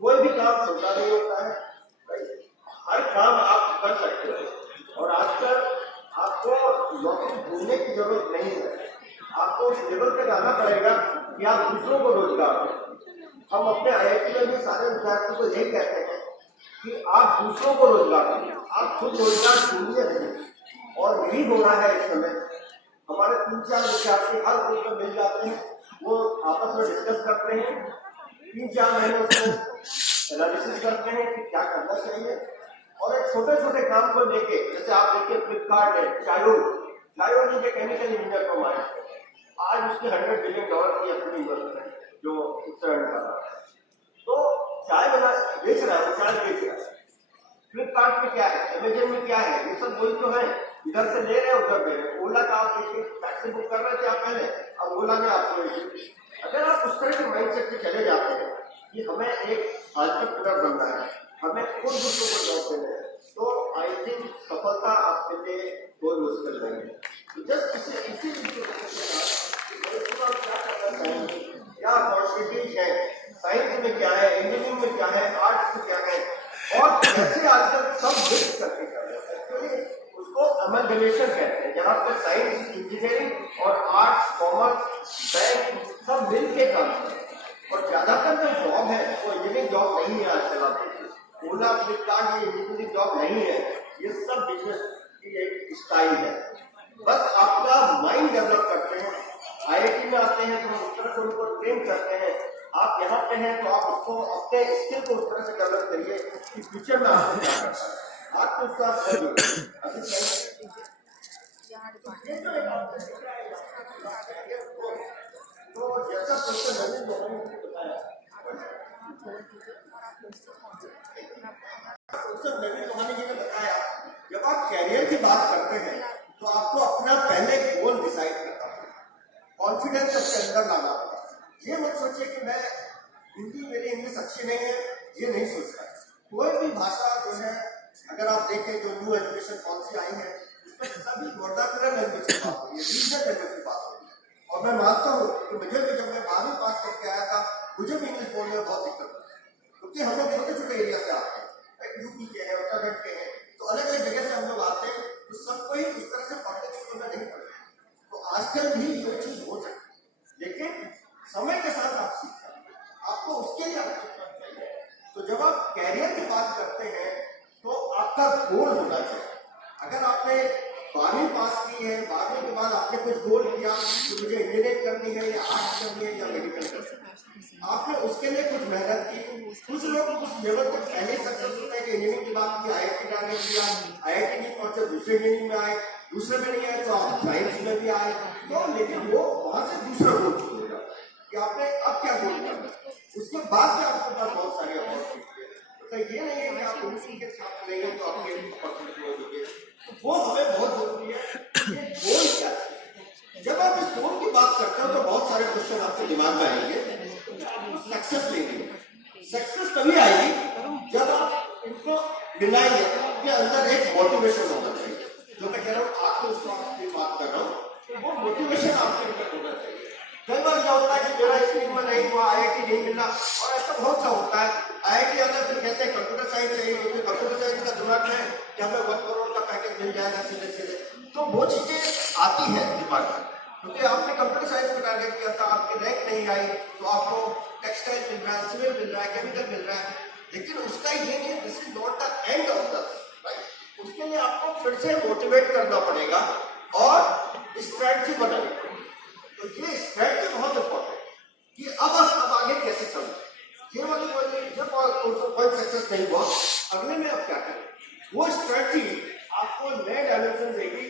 कोई भी काम छोटा नहीं होता है, हर काम आप कर सकते हो, और आजकल आपको नौकरी ढूंढने की जरूरत नहीं है। आपको उस लेवल पे जाना पड़ेगा कि आप दूसरों को रोजगार दें। हम अपने IIT में भी सारे विद्यार्थियों को यही कहते हैं कि आप दूसरों को रोजगार दें, आप खुद रोजगार ढूंढिए नहीं। और यही हो रहा है इस समय। हमारे 3-4 विद्यार्थी हर ग्रुप में मिल जाते हैं, वो आपस में डिस्कस करते हैं, 3-4 महीने उसको एनालिसिस करते हैं कि क्या करना चाहिए, और एक छोटे छोटे काम को लेके, जैसे आप देखिए फ्लिपकार्ट है, चायोल जी के केमिकल इंजीनियर को मारे, आज उसकी $100 बिलियन की अपनी इन्वेस्टमेंट जो उत्तराखंड का रहा है। तो चाय बना बेच रहा है, वो चाय बेच रहा है। फ्लिपकार्ट में क्या है, अमेजन में क्या है, ये सब वही तो है, इधर से ले रहे हैं उधर दे रहे हैं। ओला का आप देखिए, टैक्सी बुक कर रहे थे आप पहले, अब ओला ने आपको। अगर आप उस तरह के माइंडसेट से चले जाते हैं कि हमें एक एंटरप्रेन्योर बनना है, हमें खुद दूसरों को जॉब देना है, तो आई थिंक सफलता आपके लिए कोई मुश्किल नहीं है। जस्ट इसी क्या अपॉर्चुनिटीज है, साइंस में क्या है, इंजीनियरिंग में क्या है, आर्ट्स में क्या है, और कैसे आजकल सब मिक्स करके कर रहे हैं। एक्चुअली उसको अमलगमेशन कहते हैं, जहाँ पर साइंस, इंजीनियरिंग और आर्ट्स, कॉमर्स, बैंक सब मिल के काम करते हैं। और ज्यादातर जो जॉब है वो इंजीनियरिंग जॉब नहीं है। आजकल आप देखिए ओला, फ्लिपकार्ट ये इंजीनियरिंग जॉब नहीं है, ये सब बिजनेस की एक स्टाइल है। बस आपका माइंड डेवलप करते हैं, IIT में आते हैं तो हम उस तरह से उनको ट्रेन करते हैं। आप यहाँ पे हैं तो आप उसको अपने स्किल को उस तरह से डेवलप करिए कि फ्यूचर में आपको क्या करना है, आत्मविश्वास करिए। तो जैसा प्रोफेसर नवीन लोहानी ने बताया, प्रोफेसर नवीन लोहानी जी ने बताया, जब आप कैरियर की बात करते हैं तो आपको अपना पहले गोल डिसाइड करना होगा, कॉन्फिडेंस अपने अंदर लाना होगा। ये मत सोचिए कि मैं मेरी इंग्लिश अच्छी नहीं है, ये नहीं सोचना। कोई भी भाषा जो है, अगर आप देखें जो न्यू एजुकेशन पॉलिसी आई है, उसमें सभी वर्नाकुलर लैंग्वेज की बात होगी, रीजनल लैंग्वेज की बात होगी। और मैं मानता हूँ कि मुझे भी, जब मैं 12वीं पास करके आया था, मुझे भी इंग्लिश बोलने में बहुत दिक्कत हुई, क्योंकि हम लोग छोटे छोटे एरिया से आते हैं, यूपी के हैं, उत्तराखंड के हैं, तो अलग अलग जगह से हम लोग आते हैं, तो सबको ही इस तरह से पब्लिक स्कूल में नहीं पढ़ते। तो आजकल भी ये चीज हो सकती है, लेकिन समय के साथ आप सीखते हैं, आपको उसके लिए आपको चाहिए। तो जब आप कैरियर की बात करते हैं तो आपका गोल होना चाहिए। अगर आपने 12वीं पास की है, 12वीं के बाद आपने कुछ गोल किया तो मुझे इंजीनियरिंग करनी है या आर्ट्स करनी है या मेडिकल करनी है, आपने उसके लिए कुछ मेहनत की। कुछ लोग उस लेवल तक पहले सक्सेस होते हैं कि इंजीनियरिंग की बात की, IIT जाने किया, IIT नहीं पहुंचे, दूसरे इंजीनियरिंग में आए, दूसरे में नहीं आए तो आप साइंस में भी आए, तो लेकिन वो वहां से दूसरा गोल शुरू हो जाता है कि आपने अब क्या गोल करना, उसके बाद में आपके पास बहुत सारे अपॉर्चुनिटी है। तो ये नहीं है कि आप इंजीनियरिंग के छात्र नहीं है तो आपके अपॉर्चुनिटी हो जाएगी, तो वो हमें बहुत जरूरी है। ये गोल क्या है, जब आप इस गोल की बात करते हो तो बहुत सारे क्वेश्चन आपके दिमाग में आएंगे। आपको सक्सेस लेनी है, सक्सेस तभी आएगी जब आप इनको मिलाएंगे। आपके अंदर एक मोटिवेशन होना चाहिए, जो मैं कह रहा हूँ आत्मविश्वास की बात कर रहा हूँ, वो मोटिवेशन आपके अंदर होना चाहिए। कई बार क्या होता है कि मेरा स्कूल में नहीं हुआ, IIT नहीं मिला, और ऐसा बहुत सा होता है। IIT अगर फिर कहते हैं कंप्यूटर साइंस चाहिए, क्योंकि कंप्यूटर साइंस का दिमाग में कि हमें 1 करोड़ का पैकेज मिल जाएगा सीधे सीधे, तो वो चीजें आती है दिमाग में। क्योंकि आपने कंप्यूटर साइंस में टारगेट किया था, आपकी रैंक नहीं आई, तो आपको टेक्सटाइल मिल रहा है, सिविल मिल रहा है, केमिकल मिल रहा है, लेकिन उसका ये नहीं, this is not the end of the right. उसके लिए आपको फिर से मोटिवेट करना पड़ेगा और स्ट्रेटजी बनानी पड़ेगी। तो ये स्ट्रेटजी बहुत इंपॉर्टेंट कि अब आगे कैसे चलना, ये वाली जब कोई सक्सेस नहीं हुआ अगले में अब क्या करें, वो स्ट्रेटजी आपको नए डायमेंशन देगी,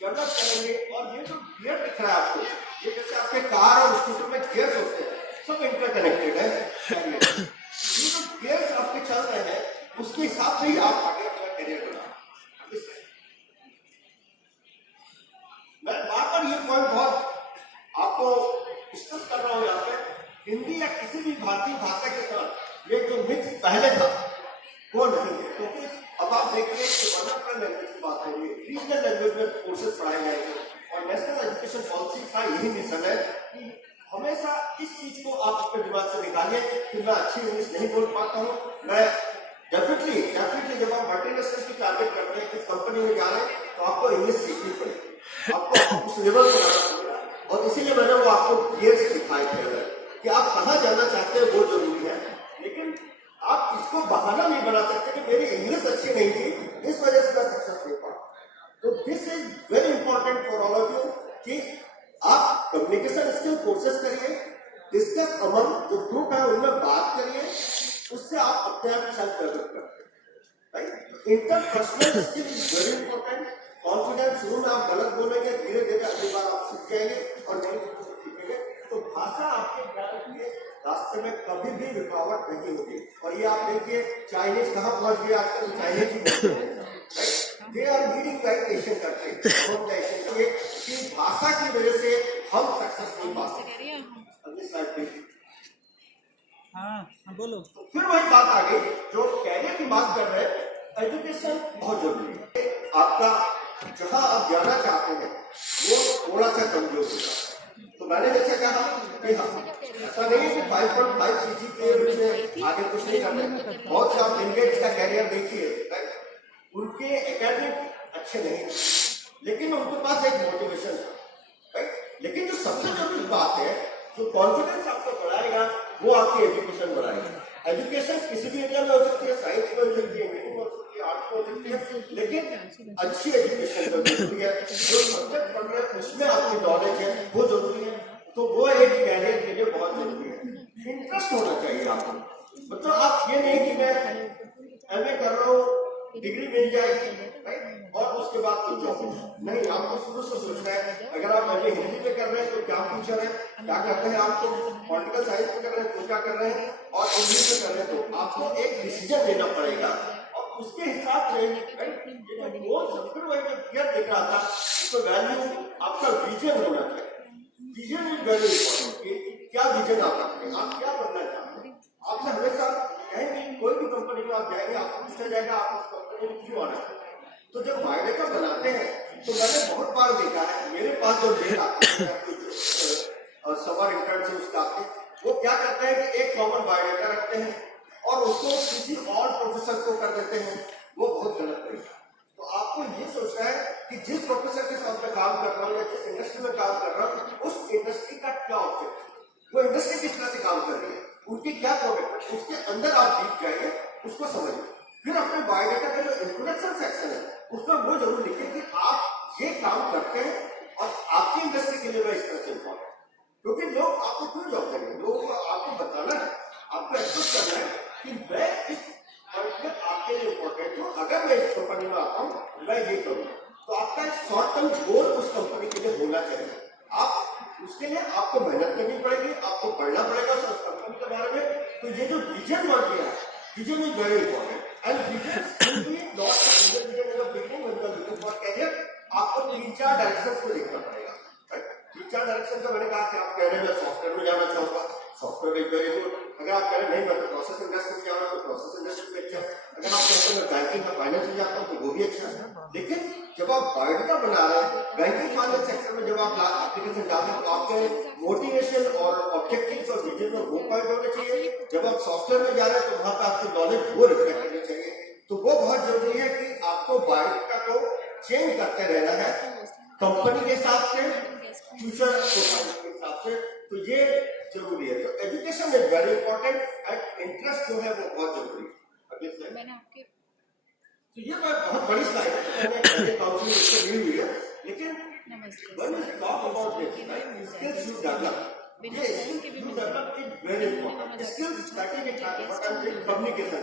डेवलप करेंगे। और ये जो गियर दिख रहा है आपको, ये जैसे आपके कार और स्कूटर में गियर्स होते हैं, सब इंटरकनेक्टेड है। ये जो गियर्स आपके चल रहे हैं उसके हिसाब से ही आप आगे अपना करियर बना। मैं बार बार ये पॉइंट बहुत आपको डिस्कस कर रहा हूं यहाँ पे, हिंदी या किसी भी भारतीय भाषा के साथ ये जो मिथ पहले था वो नहीं है। क्योंकि अब आप देखिए कि वर्नाकुलर लैंग्वेज की बात होगी, रीजनल लैंग्वेज में कोर्सेज पढ़ाए जाएंगे और नेशनल एजुकेशन पॉलिसी का यही मिशन है कि हमेशा इस चीज को आप अपने दिमाग से निकालिए कि मैं अच्छी इंग्लिश नहीं बोल पाता हूँ। मैं डेफिनेटली जब आप मल्टीनेशनल की टारगेट करते हैं, किस कंपनी में जा रहे हैं, तो आपको इंग्लिश सीखनी पड़ेगी, आपको उस लेवल पर जाना पड़ेगा। और इसीलिए मैंने वो आपको गियर्स दिखाए थे कि आप कहाँ जाना चाहते हैं वो जरूरी है। लेकिन आप इसको बहाना नहीं बना सकते कि मेरी इंग्लिश अच्छी नहीं थी इस वजह से मैं सक्सेस नहीं पा। तो this is very important for all of you कि आप कम्युनिकेशन स्किल कोर्सेज करिए, डिस्कस अमंग जो ग्रुप है उनमें बात करिए, उससे आप अपने आप सेल्फ डेवलप करते हैं, right. Interpersonal skill is very important. Confidence room में आप गलत बोलेंगे, धीरे धीरे अगली बार आप सीख जाएंगे और नई चीजें सीखेंगे। तो भाषा आपके ज्ञान के रास्ते में कभी भी रुकावट नहीं होगी। और ये आप देखिए चाइनीज कहाँ पहुंच गए आजकल, चाइनीज ही they are leading like Asian country. ये भाषा की वजह से हम सक्सेस नहीं पा सकते। अगली स्लाइड प्लीज। हाँ बोलो। तो फिर वही बात आ गई जो कैरियर की बात कर रहे हैं, एजुकेशन बहुत जरूरी है। आपका जहां आप जाना चाहते हैं वो थोड़ा सा कमजोर होगा। तो मैंने जैसे कहा कि ऐसा नहीं है कि 5.5 सीजीपीए में आगे कुछ नहीं करना। बहुत से आप इंडियंस का कैरियर देखिए, उनके एकेडमिक अच्छे नहीं, लेकिन उनके पास एक मोटिवेशन था, राइट। लेकिन जो सबसे जरूरी बात है, जो कॉन्फिडेंस आपको बढ़ाएगा वो आपकी एजुकेशन बढ़ाएगा। एजुकेशन किसी भी एरिया में हो सकती है, साइंस में हो सकती है, इंजीनियरिंग हो सकती है, आर्ट्स में हो सकती है, लेकिन अच्छी एजुकेशन जरूरी है। जो सब्जेक्ट पढ़ रहे हैं उसमें आपकी नॉलेज है वो जरूरी है। तो वो एक कैरियर के लिए बहुत जरूरी है। इंटरेस्ट होना चाहिए आपको, मतलब आप ये नहीं कि मैं एमए कर रहा हूँ, डिग्री मिल जाएगी, राइट, और उसके बाद कुछ जॉब नहीं। आपको शुरू से सोचना है, अगर आप एमए हिंदी में कर रहे हैं तो क्या फ्यूचर है, क्या करते हैं आप, तो पॉलिटिकल साइंस में कर रहे हैं तो क्या कर रहे हैं, और इंग्लिश में कर रहे हैं तो आपको एक डिसीजन लेना पड़ेगा और उसके हिसाब से, राइट। ये जो फिर वही जो क्लियर दिख रहा था, तो वैल्यू आपका विजन होना चाहिए। Vision is very important. क्या विजन आप रखते हैं, आप क्या बनना चाहते हैं। आपने हमेशा कहीं भी कोई भी कंपनी में आप जाएंगे, आपको पूछा जाएगा आप उस कंपनी में क्यों आना चाहते हैं। तो जब बायोडेटा बनाते हैं तो मैंने बहुत बार देखा है, मेरे पास जो लेट आते हैं समर इंटर्न से उसका आते, वो क्या करते हैं कि एक कॉमन बायोडेटा रखते हैं और उसको किसी और प्रोफेसर को कर देते हैं। वो बहुत गलत तरीका। तो आपको ये सोचना है कि जिस प्रोफेसर के साथ मैं काम कर रहा हूँ या जिस इंडस्ट्री में काम कर रहा हूँ, उस इंडस्ट्री का क्या ऑब्जेक्ट है, वो इंडस्ट्री किस तरह से काम कर रही है, उनकी क्या प्रोडक्ट है, उसके अंदर आप डीप जाइए, उसको समझिए। फिर अपने बायोडेटा का जो इंट्रोडक्शन सेक्शन है उसमें वो जरूर लिखिए कि आप ये काम करते हैं और आपकी इंडस्ट्री के लिए मैं इस तरह से इम्पोर्टेंट। क्योंकि लोग आपको क्यों जॉब करेंगे, लोगों को आपको बताना है, आपको एक्सप्रेस करना है कि मैं इस आपके लिए इम्पोर्टेंट हूँ, अगर मैं इस कंपनी में आता हूँ मैं ये करूँ। तो आपका एक शॉर्ट टर्म गोल उस कंपनी के लिए होना चाहिए। आप उसके लिए आपको मेहनत करनी पड़ेगी, आपको पढ़ना पड़ेगा उस कंपनी के बारे में। तो ये जो विजन वर्ड किया है, vision is very important and vision will be not a single vision in the beginning when you are looking for career. आपको 3-4 डायरेक्शंस को देखना पड़ेगा, राइट। 3-4 डायरेक्शन का मैंने कहा कि आप कह रहे हैं मैं सॉफ्टवेयर में जाना चाहूंगा, सॉफ्टवेयर इज वेरी गुड। अगर आप कह रहे हैं नहीं मैं तो प्रोसेस इंडस्ट्री में जाना तो प्रोसेस इंडस्ट्री में अच्छा। अगर आप कहते हैं मैं बैंकिंग में फाइनेंस में जाता हूँ तो वो भी अच्छा है। लेकिन जब आप बायोडेटा बना रहे हैं बैंकिंग फाइनेंस सेक्टर में, जब आप एप्लीकेशन डालते हैं तो आपके मोटिवेशन और ऑब्जेक्टिव्स और विजन में वो पॉइंट होने चाहिए। जब आप सॉफ्टवेयर में जा रहे हैं तो वहां पर आपकी नॉलेज वो रिफ्लेक्ट करनी चाहिए। तो वो बहुत जरूरी है कि आपको बायोडेटा को चेंज करते रहना है कंपनी के हिसाब से, फ्यूचर के हिसाब से। तो ये जरूरी है। तो education is very important and interest जो है वो बहुत जरूरी है। तो ये बहुत बड़ी स्लाइड है, मैंने काउंसिल इसको ली हुई है, लेकिन when we talk about this, right, skills you develop, ये skills you develop is very important. Skills starting with what I'm saying communication,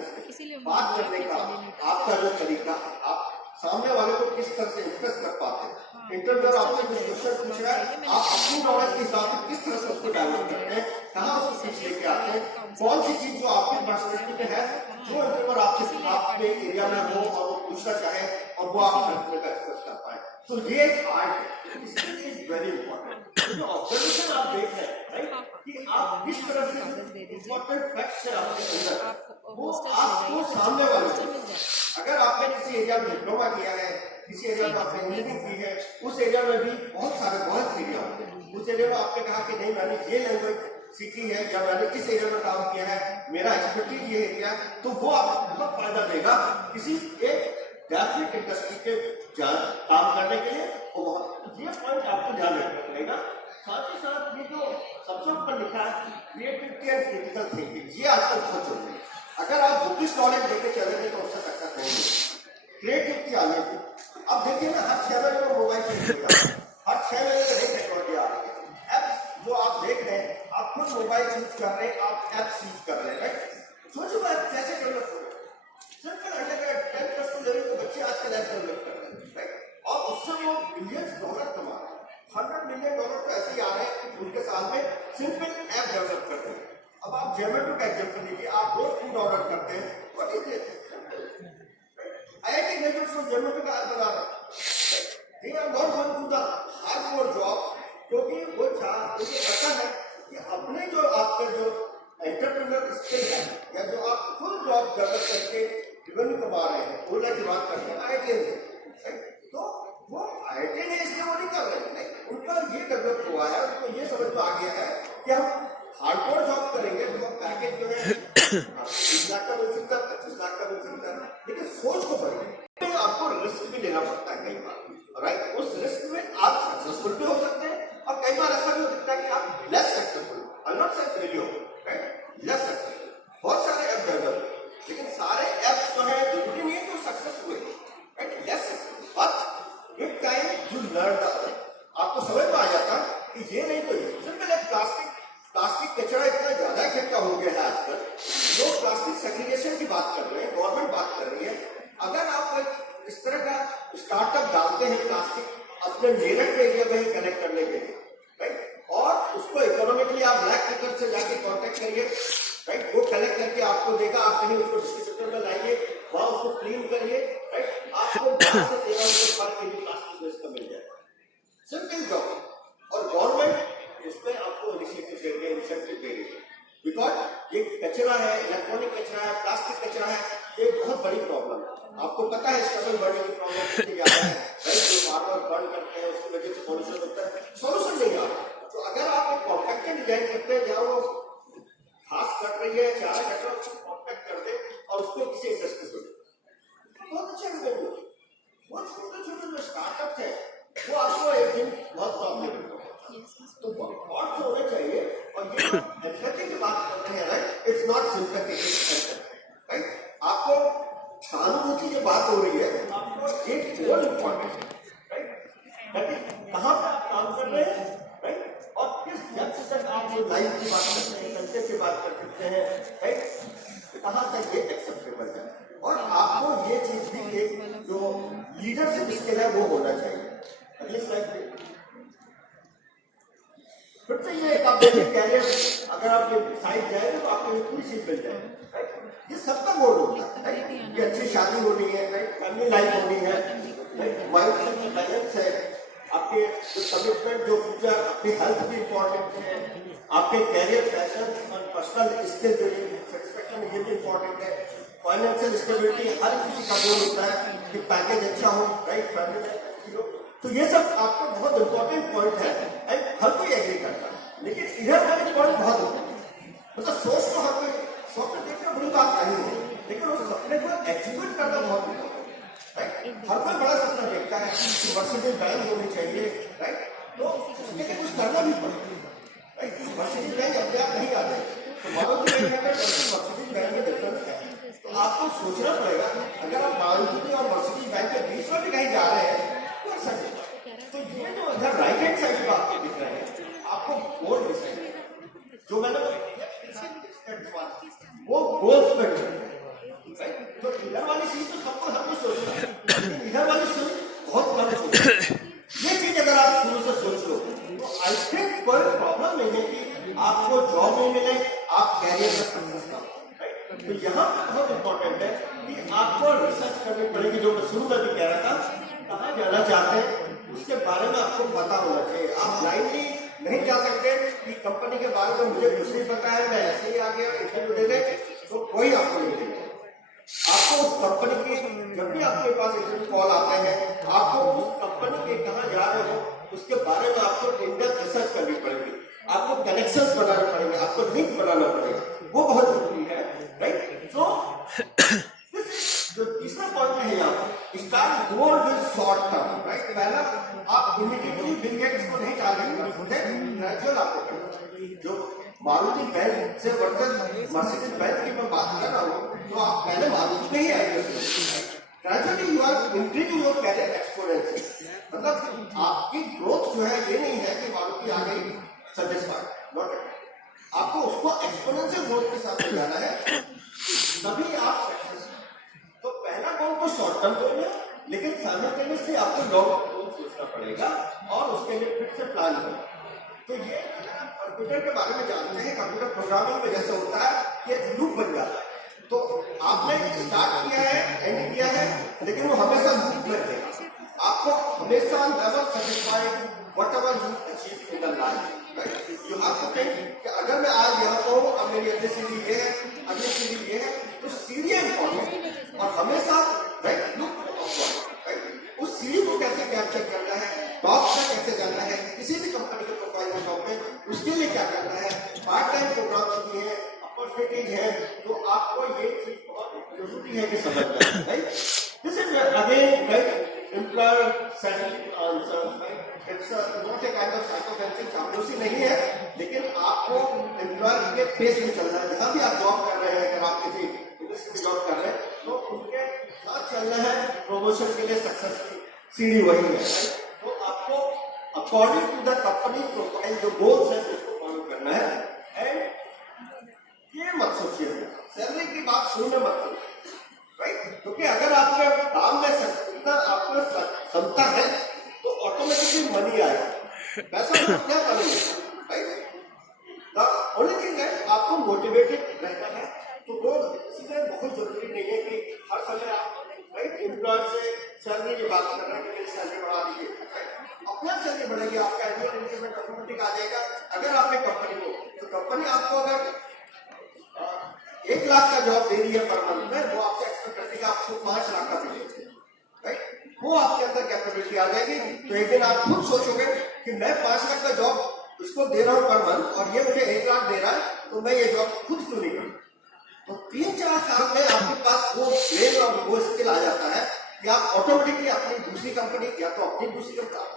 बात करने का आपका जो तरीका, आप सामने वाले को किस तरह से इंप्रेस कर पाते हैं। इंटरव्यूअर आपसे कुछ क्वेश्चन पूछ रहा है, आप अपनी नॉलेज के हिसाब से किस तरह से उसको डेवलप करते हैं, कहाँ उसको पूछ लेके आते हैं, कौन सी चीज जो आपकी पर्सनैलिटी में है, जो इंटरव्यूअर आपसे आपके एरिया में हो और वो पूछना चाहे और वो आप करने का एक्सप्रेस कर पाए। तो ये आर्ट है, स्किल इज वेरी इंपॉर्टेंट। जो ऑब्जर्वेशन आप देख रहे हैं, राइट, कि आप किस तरह से इंपॉर्टेंट फैक्ट्स है आपके अंदर, वो आपको सामने वाले, अगर आपने किसी एरिया में डिप्लोमा किया है, किसी एरिया में आपने इंजीनियरिंग की है, उस एरिया में भी बहुत एरिया होते हैं। उस एरिया में आपने कहा कि नहीं मैंने ये लैंग्वेज सीखी है या मैंने इस एरिया में काम किया है, मेरा एक्सपर्टीज ये है क्या, तो वो आपको बहुत फायदा देगा किसी एक डेफिनेट इंडस्ट्री के काम करने के लिए। और बहुत ये पॉइंट आपको ध्यान रखना पड़ेगा। साथ ही साथ ये जो सबसे ऊपर लिखा है क्रिएटिविटी एंड क्रिटिकल थिंकिंग, ये आजकल बहुत जरूरी है। अगर आप बुकिश नॉलेज लेके चलेंगे तो उससे सक्सेस होंगे। क्रिएटिविटी आने की, अब देखिए ना, हर 6 महीने में मोबाइल चेंज हो रहा है, हर 6 महीने में नई टेक्नोलॉजी आ रही है। एप्स जो आप देख रहे हैं, आप खुद मोबाइल यूज कर रहे हैं, आप एप्स यूज कर रहे हैं, राइट। सोचो ऐप कैसे डेवलप हो रहे हैं। सिंपल अंडरग्रेड 10+ लेवल के बच्चे आजकल ऐप डेवलप कर रहे हैं, राइट, और उससे वो बिलियंस डॉलर कमा रहे हैं। $100 मिलियन तो ऐसे ही आ रहे हैं उनके साथ में सिंपल ऐप डेवलप करते हैं। अब आप जोमेटो का एग्जाम्पल लीजिए, आप रोज फूड ऑर्डर करते हैं, what is this? IIT graduates from Zomato का ऐप बना रहे हैं। They are not going to the hardcore job, क्योंकि वो मुझे पता है कि अपने जो आपका जो एंटरप्रेन्योर स्किल है या जो आप फुल जॉब डेवलप करके रेवेन्यू कमा रहे हैं, ओला की बात करते हैं IIT में, तो वो IIT ने इसलिए वो नहीं कर रहे हैं, उनका ये डेवलप हुआ है, उनको ये समझ में आ गया है कि हम हार्डकोर जॉब करेंगे तो पैकेज जो है 20 लाख का मिल सकता है, 25 लाख का मिल सकता है, लेकिन सोच को बदलिए। आपको रिस्क भी लेना पड़ता है कई बार, राइट। उस रिस्क में आप सक्सेसफुल भी हो सकते हैं और कई बार ऐसा भी हो सकता है कि आप लेस सक्सेसफुल, आई नॉट से फेलियर, राइट, लेस सक्सेसफुल। बहुत सारे ऐप डेवलप, लेकिन सारे ऐप्स जो है जरूरी नहीं है कि वो सक्सेस हुए, right, less successful, but with time you learn the other. आपको समझ में आ जाता कि ये नहीं तो ये सिंपल है। प्लास्टिक कचरा इतना ज्यादा इकट्ठा हो गया है आजकल, लोग प्लास्टिक सेग्रीगेशन की बात कर रहे हैं, गवर्नमेंट बात कर रही है। अगर आप इस तरह का स्टार्टअप डालते हैं प्लास्टिक अपने मेरठ के एरिया में ही कनेक्ट करने के लिए, राइट, और उसको इकोनॉमिकली आप ब्लैक पेपर से जाके कॉन्टेक्ट करिए, राइट, वो कलेक्ट करके आपको देगा, आप कहीं उसको डिस्ट्रीब्यूटर में लाइए, वहां उसको क्लीन करिए, राइट, आपको प्लास्टिक वेस्ट का मिल जाएगा। Simple job. और गवर्नमेंट इसमें आपको इनिशिएटिव दे रही है, इंसेंटिव दे रही है, बिकॉज ये कचरा है, इलेक्ट्रॉनिक कचरा है, प्लास्टिक कचरा है, ये बहुत बड़ी प्रॉब्लम है। आपको पता है स्ट्रगल बढ़ने की प्रॉब्लम कितनी ज्यादा है, राइट, जो बार बार बर्न करते हैं उसकी वजह से पॉल्यूशन होता है, सोल्यूशन नहीं आ रहा। तो अगर आप एक कॉम्पैक्ट डिजाइन करते हैं जहाँ वो घास कट रही है, चारा कट रहा है, उसको कॉम्पैक्ट कर दे और उसको किसी इंडस्ट्री को बहुत अच्छा रिजल्ट हो। वो छोटे छोटे जो स्टार्टअप है वो आपको एक दिन बहुत प्रॉब्लम होगा, तो बहुत होने चाहिए। और ये एम्पैथी की बात करते हैं, right, it's not sympathy, right. आपको सहानुभूति की बात हो रही है, आपको एक गोल इम्पोर्टेंट है, राइट, कहाँ पर आप काम कर रहे हैं, राइट, और किस जगह तक आप जो लाइफ की बात करते हैं, कल्चर की बात कर सकते हैं, राइट, कहाँ तक ये एक्सेप्टेबल है। और आपको ये चीज भी एक जो लीडरशिप स्किल है वो होना चाहिए। अगले स्लाइड पे फिर से ये आप देखिए कैरियर, अगर आप साइड जाएंगे तो आपको ये पूरी चीज मिल जाएगी, राइट। ये सबका गोल होता है, राइट, ये अच्छी शादी होनी है, राइट, फैमिली लाइफ होनी है, राइट, माइंड में बैलेंस है, आपके जो कमिटमेंट, जो फ्यूचर, अपनी हेल्थ भी इम्पोर्टेंट है, आपके कैरियर पैशन और पर्सनल स्किल सेटिस्फेक्शन ये भी इम्पोर्टेंट है। फाइनेंशियल स्टेबिलिटी हर किसी का गोल होता है कि पैकेज अच्छा हो, राइट, फैमिली में। तो ये सब आपका बहुत इंपॉर्टेंट पॉइंट है एंड हर कोई एग्री करता है, लेकिन इधर वाले पॉइंट बहुत मतलब सोच तो हर कोई सपने देखना बड़ी बात नहीं है, लेकिन उस सपने को एग्जीक्यूट करना बहुत इम्पोर्टेंट है, राइट। हर कोई बड़ा सपना देखता है कि मर्सिडीज बैंड होनी चाहिए, राइट, तो उसके लिए कुछ करना भी पड़ेगा, राइट। मर्सिडीज बैंड अपने आप नहीं आते, तो मारुति बैंड मर्सिडीज बैंड में डिफरेंस है, तो आपको सोचना पड़ेगा। अगर आप मारुति और कहीं जा रहे हैं तो ऐसा नहीं। तो ये जो इधर राइट हैंड साइड पर आपको दिख रहे हैं, आपको गोल डिसाइड जो मैंने वो गोल्स पे राइट। तो इधर वाली चीज तो सबको हम सोचना है, लेकिन इधर वाली चीज बहुत कम सोचना है। ये चीज अगर आप शुरू से सोच लो तो आई थिंक कोई प्रॉब्लम नहीं है कि आपको जॉब नहीं मिले, आप कैरियर में सक्सेस ना हो, राइट। तो यहाँ पे बहुत इंपॉर्टेंट है कि आपको रिसर्च करनी पड़ेगी, जो मैं शुरू में भी कह रहा था, कहाँ जाना चाहते हैं उसके बारे में आपको पता होना चाहिए। आप ब्लाइंडली नहीं जा सकते कि कंपनी के बारे में मुझे कुछ नहीं पता है, मैं ऐसे ही आ गया इंटरव्यू देने, तो कोई आपको नहीं देगा। आपको उस कंपनी की, जब भी आपके पास इंटरव्यू कॉल आते हैं, आपको उस कंपनी के कहाँ जा रहे हो उसके बारे में आपको इन-डेप्थ रिसर्च करनी पड़ेगी, आपको कनेक्शंस बनाने पड़ेंगे, आपको लिंक बनाना पड़ेगा, वो बहुत जरूरी है, राइट। तो जो तीसरा पॉइंट है यहाँ पर, start goal with short term, right. पहला आप इमीडिएटली बिल गेट्स को नहीं टारगेट कर सकते, ग्रेजुअल आपको करना है। जो मारुति बेंज से वर्सेस मर्सिडीज बेंज की मैं बात कर रहा हूँ, तो आप पहले मारुति में ही आएंगे, gradually you are increasing your career exponentially. मतलब आपकी ग्रोथ जो है ये नहीं है कि मारुति आ गई सेटिस्फाइड, नॉट एट। आपको उसको एक्सपोनेंशियल ग्रोथ के साथ ले जाना है, तभी आप सक्सेस। तो पहला गोल तो शॉर्ट टर्म गोल है, लेकिन साइमल्टेनियसली आपको लॉन्ग टर्म सोचना पड़ेगा और उसके लिए फिर से प्लान करना। तो ये कंप्यूटर के बारे में जानते हैं, कंप्यूटर प्रोग्रामिंग में जैसे होता है कि एक लूप बन जाता है। तो आपने स्टार्ट किया है, एंड किया है, लेकिन वो हमेशा लूप में रहेगा। आपको हमेशा never satisfied whatever you achieve in the life, right. You have to think कि अगर मैं आज यहाँ को अब मेरी अगली सीढ़ी ये है, अगली सीढ़ी ये है, तो सीढ़ी इंपॉर्टेंट और हमेशा राइट लूप राइट। उस सीढ़ी को कैसे कैप्चर करना है, टॉप तक कैसे जाना है, किसी भी कंपनी के प्रोफाइल में जॉब में, उसके लिए क्या करना है, पार्ट टाइम प्रोग्राम है, अपॉर्चुनिटीज है, तो आपको ये चीज बहुत जरूरी है कि समझना, right. This is again right employer centric answer, right. It's not a kind of sycophancy, चापलूसी नहीं है, लेकिन आपको एम्प्लॉयर के पेस में चलना है। जहां भी आप जॉब कर रहे हैं, अगर आप किसी इंडस्ट्री में जॉब कर रहे हैं, तो उनके साथ चलना है। प्रमोशन के लिए सक्सेस की सीढ़ी वही है, राइट। तो आपको according to the company profile जो गोल्स है उसको फॉलो करना है। एंड ये मत सोचिए सैलरी की बात सुनने मत करिए, राइट। क्योंकि अगर आपके काम में इतना आपको क्षमता है तो ऑटोमेटिकली मनी आएगा, पैसा तो क्या करेंगे, राइट। द ओनली थिंग है आपको मोटिवेटेड रहना है। तो वो इसलिए बहुत जरूरी नहीं है कि हर समय आप राइट एम्प्लॉयर से सैलरी की बात कर रहे हैं कि मेरी सैलरी बढ़ा दीजिए, राइट। अपना सैलरी बढ़ेगी, आपका एनुअल इंक्रीमेंट ऑटोमेटिक आ जाएगा। अगर आपने कंपनी को, तो कंपनी आपको अगर 1 लाख का जॉब दे रही है पर मंथ में, वो आपसे एक्सपेक्ट करती है आपको 5 लाख का दे, राइट। वो आपके अंदर कैपेबिलिटी आ जाएगी। तो एक दिन आप खुद सोचोगे कि मैं 5 लाख का जॉब उसको दे रहा हूँ पर मंथ और ये मुझे 1 लाख दे रहा है, तो मैं ये जॉब खुद क्यों नहीं करूँ। तो 3-4 साल में आपके पास वो ब्रेन और वो स्किल आ जाता है कि आप ऑटोमेटिकली अपनी दूसरी कंपनी या तो अपनी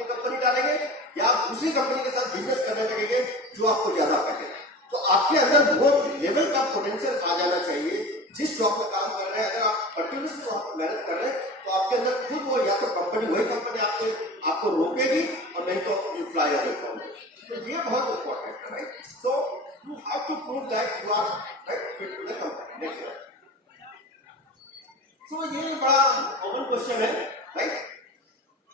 कंपनी डालेंगे या आप दूसरी कंपनी के साथ बिजनेस करने लगेंगे जो आपको ज्यादा पैकेज। तो आपके अंदर वो लेवल का पोटेंशियल आ जाना चाहिए। जिस जॉब में काम कर रहे हैं, अगर आप कंटिन्यूसली वहां पर मेहनत कर रहे हैं, तो आपके अंदर खुद वो या तो कंपनी वही कंपनी आपको रोकेगी और नहीं तो you fly away from it. तो ये बहुत इंपॉर्टेंट है, right. So you have to prove that you are right fit to the company. Next slide. So ये बड़ा कॉमन क्वेश्चन है, राइट,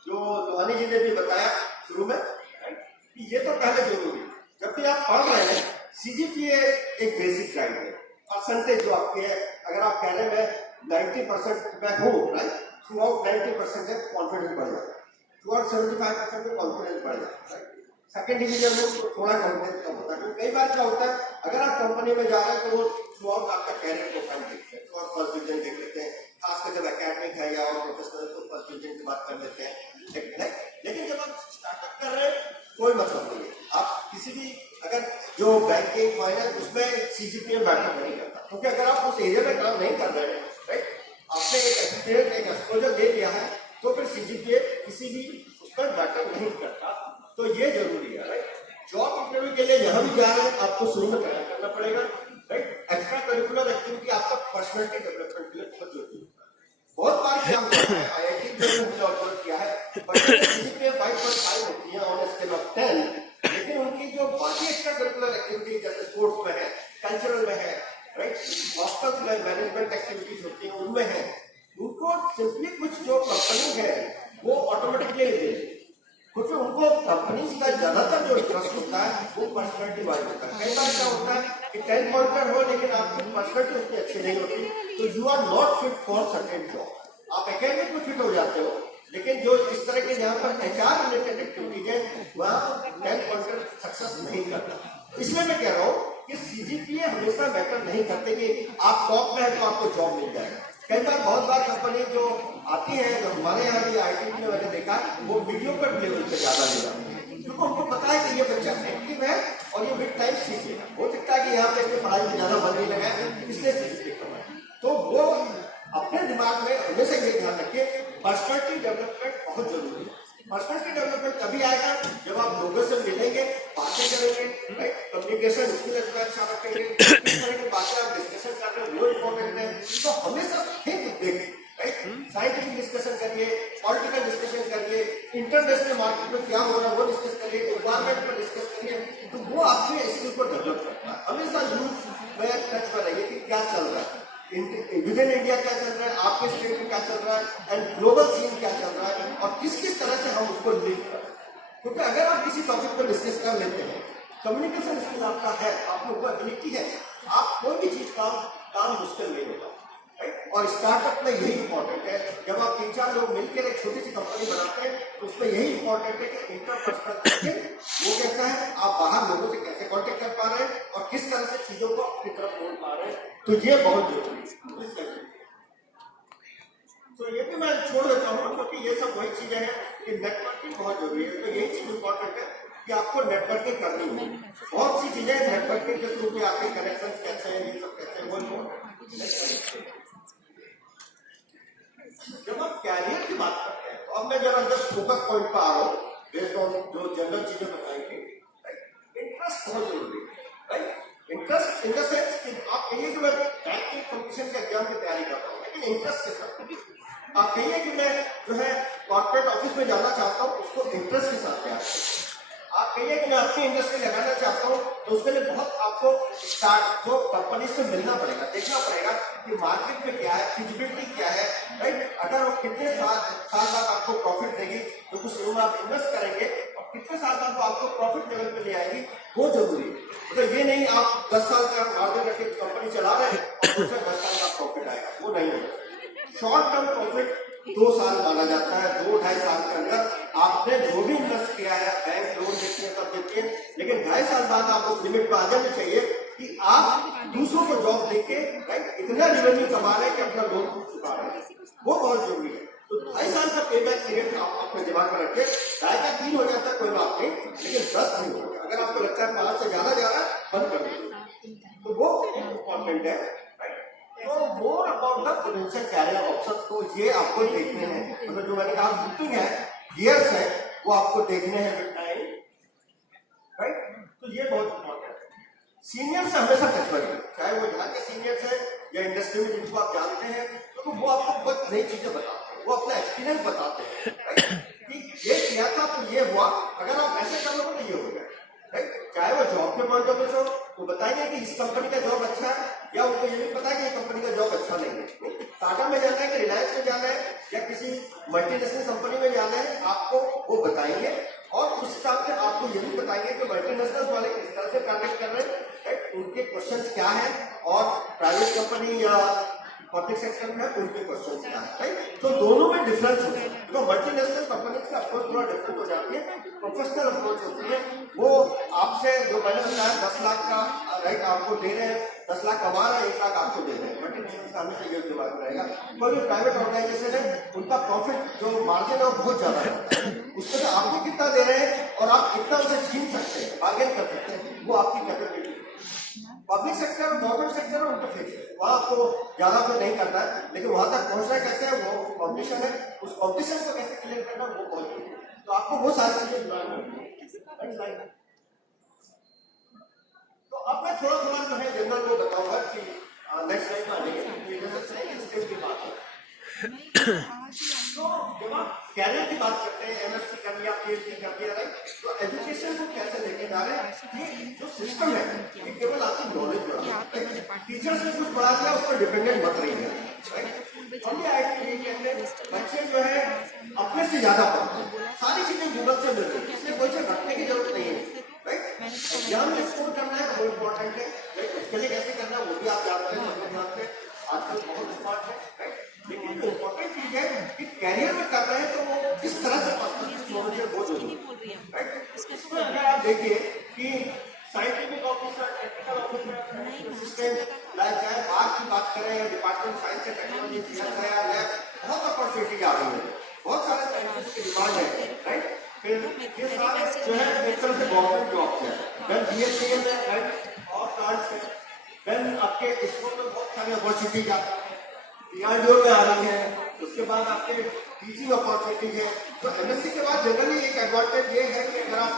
जो लोहानी जी ने भी बताया शुरू में, राइट, कि ये तो पहले जरूरी। जब भी आप पढ़ रहे हैं, सीजीपीए एक बेसिक गाइड है, परसेंटेज जो आपकी है। अगर आप कह रहे हैं 90% में हो, राइट, थ्रू आउट 90% है, कॉन्फिडेंस बढ़ जाता है। थ्रू आउट 75% में कॉन्फिडेंस बढ़ जाता है, राइट। सेकेंड डिवीजन में थोड़ा कॉन्फिडेंस कम होता है, क्योंकि कई बार क्या होता है, अगर आप कंपनी में जा रहे हैं तो वो थ्रू आउट आपका कैरियर प्रोफाइल देखते हैं, थ्रू आउट फर्स्ट डिवीजन देख लेते हैं, खासकर जब एकेडमिक है या और प्रोफेशनल तो फर्स्ट डिवीजन की बात कर लेते हैं, लेकिन जब आप स्टार्टअप कर रहे हैं कोई मतलब नहीं है। आप किसी भी अगर जो बैंकिंग फाइनेंस उसमें सीजीपीए मैटर नहीं करता, क्योंकि अगर आप उस एरिया में काम नहीं कर रहे हैं, राइट, आपने एक एक्सपीरियंस एक एक्सपोजर ले लिया है, तो फिर सीजीपीए किसी भी उस पर मैटर नहीं करता। तो ये जरूरी है, राइट। जॉब इंटरव्यू के लिए जहां भी जा रहे हैं आपको शुरू में तैयार करना पड़ेगा, राइट। एक्स्ट्रा करिकुलर एक्टिविटी आपका पर्सनैलिटी डेवलपमेंट के लिए बहुत जरूरी है, बहुत बार क्या होता है, IIT में मुझे ऑब्जर्व किया है, बच्चे CGPA 5.5 होती है ऑन स्केल ऑफ 10, लेकिन उनकी जो बाकी एक्स्ट्रा करिकुलर एक्टिविटी जैसे स्पोर्ट्स में है, कल्चरल में है, राइट, हॉस्टल्स में मैनेजमेंट एक्टिविटीज होती है उनमें है, उनको सिंपली कुछ जो कंपनी है वो ऑटोमेटिकली दे देती है, क्योंकि उनको कंपनीज का ज्यादातर जो इंटरेस्ट होता है वो पर्सनैलिटी वाइज होता है। कई बार क्या होता है कि 10 पॉइंटर हो लेकिन आपकी पर्सनैलिटी उतनी अच्छी नहीं होती, तो you are not fit for certain job. आप एकेडमिक में फिट हो जाते हो, लेकिन जो इस तरह के यहाँ पर HR रिलेटेड एक्टिविटीज है वहाँ 10 पॉइंटर सक्सेस नहीं करता। इसलिए मैं कह रहा हूँ कि CGPA हमेशा मैटर नहीं करते कि आप टॉप में है तो आपको जॉब मिल जाएगा। कई बार बहुत बार कंपनी जो आती है, जो हमारे यहाँ भी IT में मैंने देखा, वो वीडियो पर लेवल पे ज्यादा ले जाते हैं, क्योंकि उनको पता है कि ये बच्चा एक्टिव है और ये विद टाइम सीखेगा। हो सकता है कि यहाँ पे इसके पढ़ाई में ज्यादा मन नहीं लगा है, इसलिए CGPA कम है। तो वो अपने दिमाग में हमेशा ये ध्यान रखिए, पर्सनैलिटी डेवलपमेंट बहुत जरूरी है। पर्सनैलिटी डेवलपमेंट तभी आएगा जब आप लोगों से मिलेंगे, बातें करेंगे, राइट, कम्युनिकेशन स्किल अच्छा रखेंगे, किस तरह की बातें आप डिस्कशन कर रहे हैं वो इम्पोर्टेंट है। तो हमेशा think big, right, scientific discussion करिए, पॉलिटिकल डिस्कशन करिए, इंटरनेशनल मार्केट में क्या हो रहा है वो डिस्कस करिए, एनवायरमेंट पर डिस्कस करिए, तो वो आपके स्किल को डेवलप करता है। हमेशा यूथ में टच में रहिए कि क्या चल रहा है, विद इन इंडिया क्या चल रहा है, आपके स्टेट में क्या चल रहा है, एंड ग्लोबल सीन क्या चल रहा है, और किस किस तरह से हम उसको लिंक करें। क्योंकि अगर आप किसी टॉपिक पर डिस्कस कर लेते हैं, कम्युनिकेशन स्किल आपका है, आपके ऊपर एबिलिटी है, आप कोई भी चीज काम मुश्किल नहीं होता, राइट। और स्टार्टअप में यही इंपॉर्टेंट है, जब आप 3-4 लोग मिलकर एक छोटी सी कंपनी बनाते हैं तो उसमें यही इंपॉर्टेंट है कि इंटरपर्सनल स्किल वो कैसा है, आप बाहर लोगों से कैसे कॉन्टेक्ट कर पा रहे हैं और किस तरह से चीजों को अपनी तरफ मोड़ पा रहे हैं, तो ये बहुत जरूरी है। तो ये भी मैं छोड़ देता हूँ, क्योंकि ये सब वही चीजें हैं कि नेटवर्किंग बहुत जरूरी है। तो यही चीज इंपॉर्टेंट है कि आपको नेटवर्किंग करनी होगी। बहुत सी चीजें नेटवर्किंग के थ्रू आपके कनेक्शन कैसे हैं, ये सब कैसे हैं, वो जब आप कैरियर की बात करते हैं, तो अब मैं जरा जस्ट फोकस पॉइंट पर आ रहा हूँ, बेस्ड ऑन जो जनरल चीजें बताएंगे। इंटरेस्ट बहुत जरूरी है, right. Interest in the sense कि आप कहिए कि मैं बैंक के कॉम्पिटिशन के एग्जाम की तैयारी कर रहा हूँ, लेकिन इंटरेस्ट के साथ। आप कहिए कि मैं जो है कॉर्पोरेट ऑफिस में जाना चाहता हूँ, उसको इंटरेस्ट के साथ तैयार करें। आप कहिए कि मैं अपनी इंडस्ट्री लगाना चाहता हूँ, तो उसके लिए बहुत आपको स्टार्ट को कंपनी से मिलना पड़ेगा, देखना पड़ेगा कि मार्केट में क्या है, फिजिबिलिटी क्या है, राइट। अगर वो कितने साल बाद आपको प्रॉफिट देगी, तो कुछ लोग आप इन्वेस्ट करेंगे और कितने साल बाद वो आपको प्रॉफिट लेवल पे ले आएगी, वो जरूरी है। तो ये नहीं आप 10 साल का मार्जिन रख के कंपनी चला रहे हैं और दूसरे 10 साल का प्रॉफिट आएगा, वो नहीं होगा। शॉर्ट टर्म प्रॉफिट 2 साल माना जाता है, 2-2.5 साल के अंदर आपने जो भी इन्वेस्ट किया है, बैंक लोन देती है, सब देती है, लेकिन 2.5 साल बाद आप उस लिमिट पर आ जाना चाहिए कि आप दूसरों को जॉब देके, राइट, इतना रेवेन्यू कमा रहे हैं कि अपना लोन चुका रहे हैं, वो बहुत जरूरी है। तो 2.5 साल का पे बैक पीरियड आप अपने दिमाग में रखें। 2.5 का 3 हो जाता है कोई बात नहीं, लेकिन 10 नहीं होगा। अगर आपको लगता है 5 से ज्यादा जा रहा है, बंद कर दीजिए, तो वो इम्पोर्टेंट है, राइट। तो more about the potential career options को ये आपको देखने हैं, मतलब जो मैंने कहा बुकिंग है, गियर्स है, वो आपको देखने हैं विद टाइम, राइट। तो ये बहुत इंपॉर्टेंट है। सीनियर से हमेशा टच रहिए, चाहे वो यहाँ के सीनियर्स है या इंडस्ट्री में जिनको आप जानते हैं, तो वो आपको बहुत नई चीजें बताते हैं, वो अपना एक्सपीरियंस बताते हैं, राइट, कि ये किया था तो ये हुआ, अगर आप ऐसे करोगे तो ये हो गया, राइट। चाहे वो जॉब के पॉइंट ऑफ व्यू से तो बताएंगे कि इस कंपनी का जॉब अच्छा है, या उनको ये भी पता है कि ये कंपनी का जॉब अच्छा नहीं है। टाटा में जाना है कि रिलायंस में जाना है या किसी मल्टीनेशनल कंपनी में जाना है, आपको वो बताएंगे, और उस हिसाब से आपको ये भी बताएंगे कि मल्टीनेशनल वाले किस तरह से कॉन्टेक्ट कर रहे हैं, राइट, उनके क्वेश्चंस क्या है, और प्राइवेट कंपनी या पब्लिक सेक्टर में उनके क्वेश्चंस क्या है, राइट। तो दोनों में डिफरेंस होता है। तो मल्टीनेशनल कंपनीज का अप्रोच थोड़ा डिफरेंट हो जाती है, प्रोफेशनल अप्रोच होती है, वो आपसे जो मैंने बताया 10 लाख का, राइट, आपको दे रहे हैं, 10 लाख कमा रहे हैं, 1 लाख आपको दे रहे हैं। मल्टीनेशनल का हमेशा ये दिमाग में रहेगा। कोई भी प्राइवेट ऑर्गेनाइजेशन है, उनका प्रॉफिट जो मार्जिन है वो बहुत ज्यादा रहता है, उसमें से आपको कितना दे रहे हैं और आप कितना उसे छीन सकते हैं, बार्गेन कर सकते हैं, वो आपकी capability. Public sector, government sector उनका फिक्स है, वहां आपको ज्यादा तो नहीं करना है, लेकिन वहां तक पहुंचना कैसे है, वो कॉम्पिटिशन है, उस कॉम्पिटिशन को कैसे क्लियर करना वो बहुत जरूरी है। तो आपको वो सारी चीजें ध्यान रखनी है। तो अब मैं थोड़ा जो है जनरल को बताऊंगा कि नेक्स्ट लाइन में आने की बात है। तो जब आप कैरियर की बात करते हैं, एमएससी कर लिया, पीएचडी कर लिया, राइट, तो एजुकेशन को कैसे लेके जा रहे हैं? ये जो सिस्टम है ये केवल आपकी नॉलेज बढ़ा, टीचर्स ने कुछ बढ़ा दिया उस पर डिपेंडेंट मत रहिए, राइट। हम ये कहते हैं बच्चे जो है अपने से ज्यादा पढ़ते हैं, सारी चीजें गूगल से मिल रही है, इसलिए कोई चीज रखने की जरूरत नहीं है, राइट। एग्जाम में स्कोर करना है वो इम्पोर्टेंट है, राइट, उसके लिए कैसे करना है वो भी आप जानते हैं, सब लोग जानते हैं, आजकल बहुत स्मार्ट है, राइट। लेकिन जो इम्पोर्टेंट चीज है कि कैरियर में कर रहे हैं तो वो किस तरह से नॉलेज है वो जरूरी है, राइट। इसमें अगर आप देखिए कि scientific officer, technical officer, assistant, चाहे आर्ट की बात करें या department science and technology, CSIR lab, बहुत अपॉर्चुनिटी आ रही है, बहुत सारे साइंटिस्ट की डिमांड है, राइट। फिर ये सारे जो है एक तरह से गवर्नमेंट जॉब है, देन बीएससीएल में, राइट, और प्लांट्स है, देन आपके इसको में बहुत सारी अपॉर्चुनिटी आती है, डीआरडीओ में आ रही है, उसके बाद आपके टीचिंग अपॉर्चुनिटी है। तो एमएससी के बाद जनरली एक एडवांटेज ये है कि अगर आप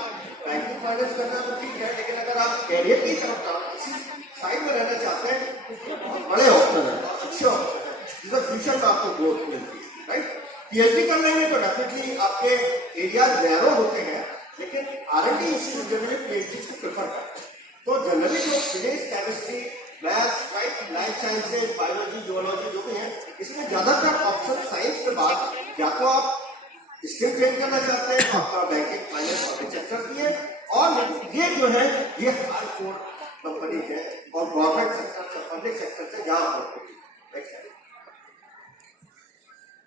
बैंकिंग फाइनेंस करना तो ठीक है, लेकिन अगर आप कैरियर की तरफ इसी साइड में रहना चाहते हैं तो ये बहुत बड़े ऑप्शन है, अच्छे ऑप्शन है, जिसका फ्यूचर में आपको ग्रोथ मिलती है, राइट। पीएचडी कर लेंगे तो डेफिनेटली आपके एरिया नैरो होते हैं, लेकिन आरएनडी इंस्टीट्यूट जनरली पीएचडी को प्रेफर करते हैं। तो जनरली जो physics, chemistry, maths, right, life sciences, biology, geology जो भी है, इसमें ज्यादातर ऑप्शन साइंस के बाद या तो आप स्ट्रीम चेंज करना चाहते हैं तो आपका बैंकिंग, फाइनेंस और सेक्टर भी है, और ये जो है ये हार्ड कोर कंपनी है और गवर्नमेंट सेक्टर से, पब्लिक सेक्टर से जहाँ होती है।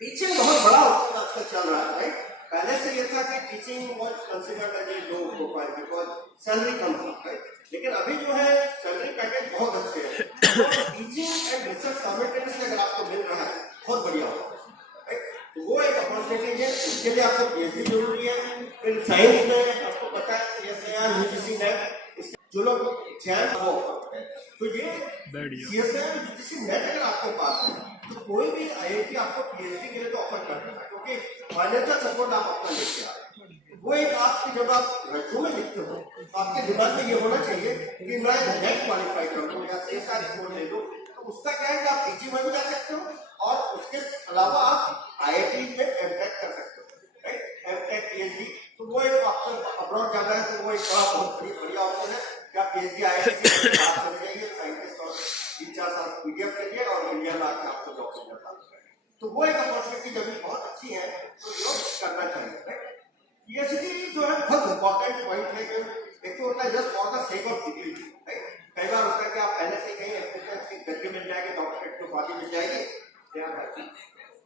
टीचिंग बहुत बड़ा ऑप्शन आजकल चल रहा है, राइट। पहले से ये था कि teaching was considered as a low profile because salary कम था, राइट। लेकिन अभी जो है सैलरी पैकेज बहुत अच्छे हैं, टीचिंग एंड रिसर्च साइमल्टेनियसली अगर आपको मिल रहा है बहुत बढ़िया होगा, राइट। तो वो एक अपॉर्चुनिटी है, उसके लिए आपको पीएचडी जरूरी है। फिर साइंस में आपको पता है सीएसआईआर, यूजीसी, नेट, जो लोग जैम वो करते हैं, तो ये सीएसआईआर, यूजीसी, नेट अगर आपके पास है तो कोई भी आईआईटी आपको पीएचडी के लिए तो ऑफर कर देता है, क्योंकि फाइनेंशियल सपोर्ट आप अपना लेके आ रहे हैं। वो एक आपकी जब आप रेज्यूमे लिखते हो तो आपके दिमाग में ये होना चाहिए कि मैं नेट क्वालिफाई कर लूँ या सीएसआईआर स्कोर ले लूँ, तो उसका क्या है कि आप पीजी में भी जा सकते हो और उसके अलावा आप आईआईटी में एमटेक कर सकते हो, राइट, एमटेक, पीएचडी। तो वो एक ऑप्शन, अब्रॉड जाना है तो वो एक बहुत बढ़िया ऑप्शन है कि आप पीएचडी आईआईटी से बात चल जाइए, साइंटिस्ट और 3-4 साल पीडीएफ करिए और इंडिया में आके आपको जॉब मिल जाता है। तो वो एक अपॉर्चुनिटी जब भी बहुत अच्छी है तो योग करना चाहिए, राइट। पीएचडी जो है बहुत इंपॉर्टेंट पॉइंट है कि एक तो होता है just for the sake of degree, right. कई बार होता है कि आप पहले से कहीं डिग्री मिल जाएगी, डॉक्टरेट को बाकी मिल जाएगी,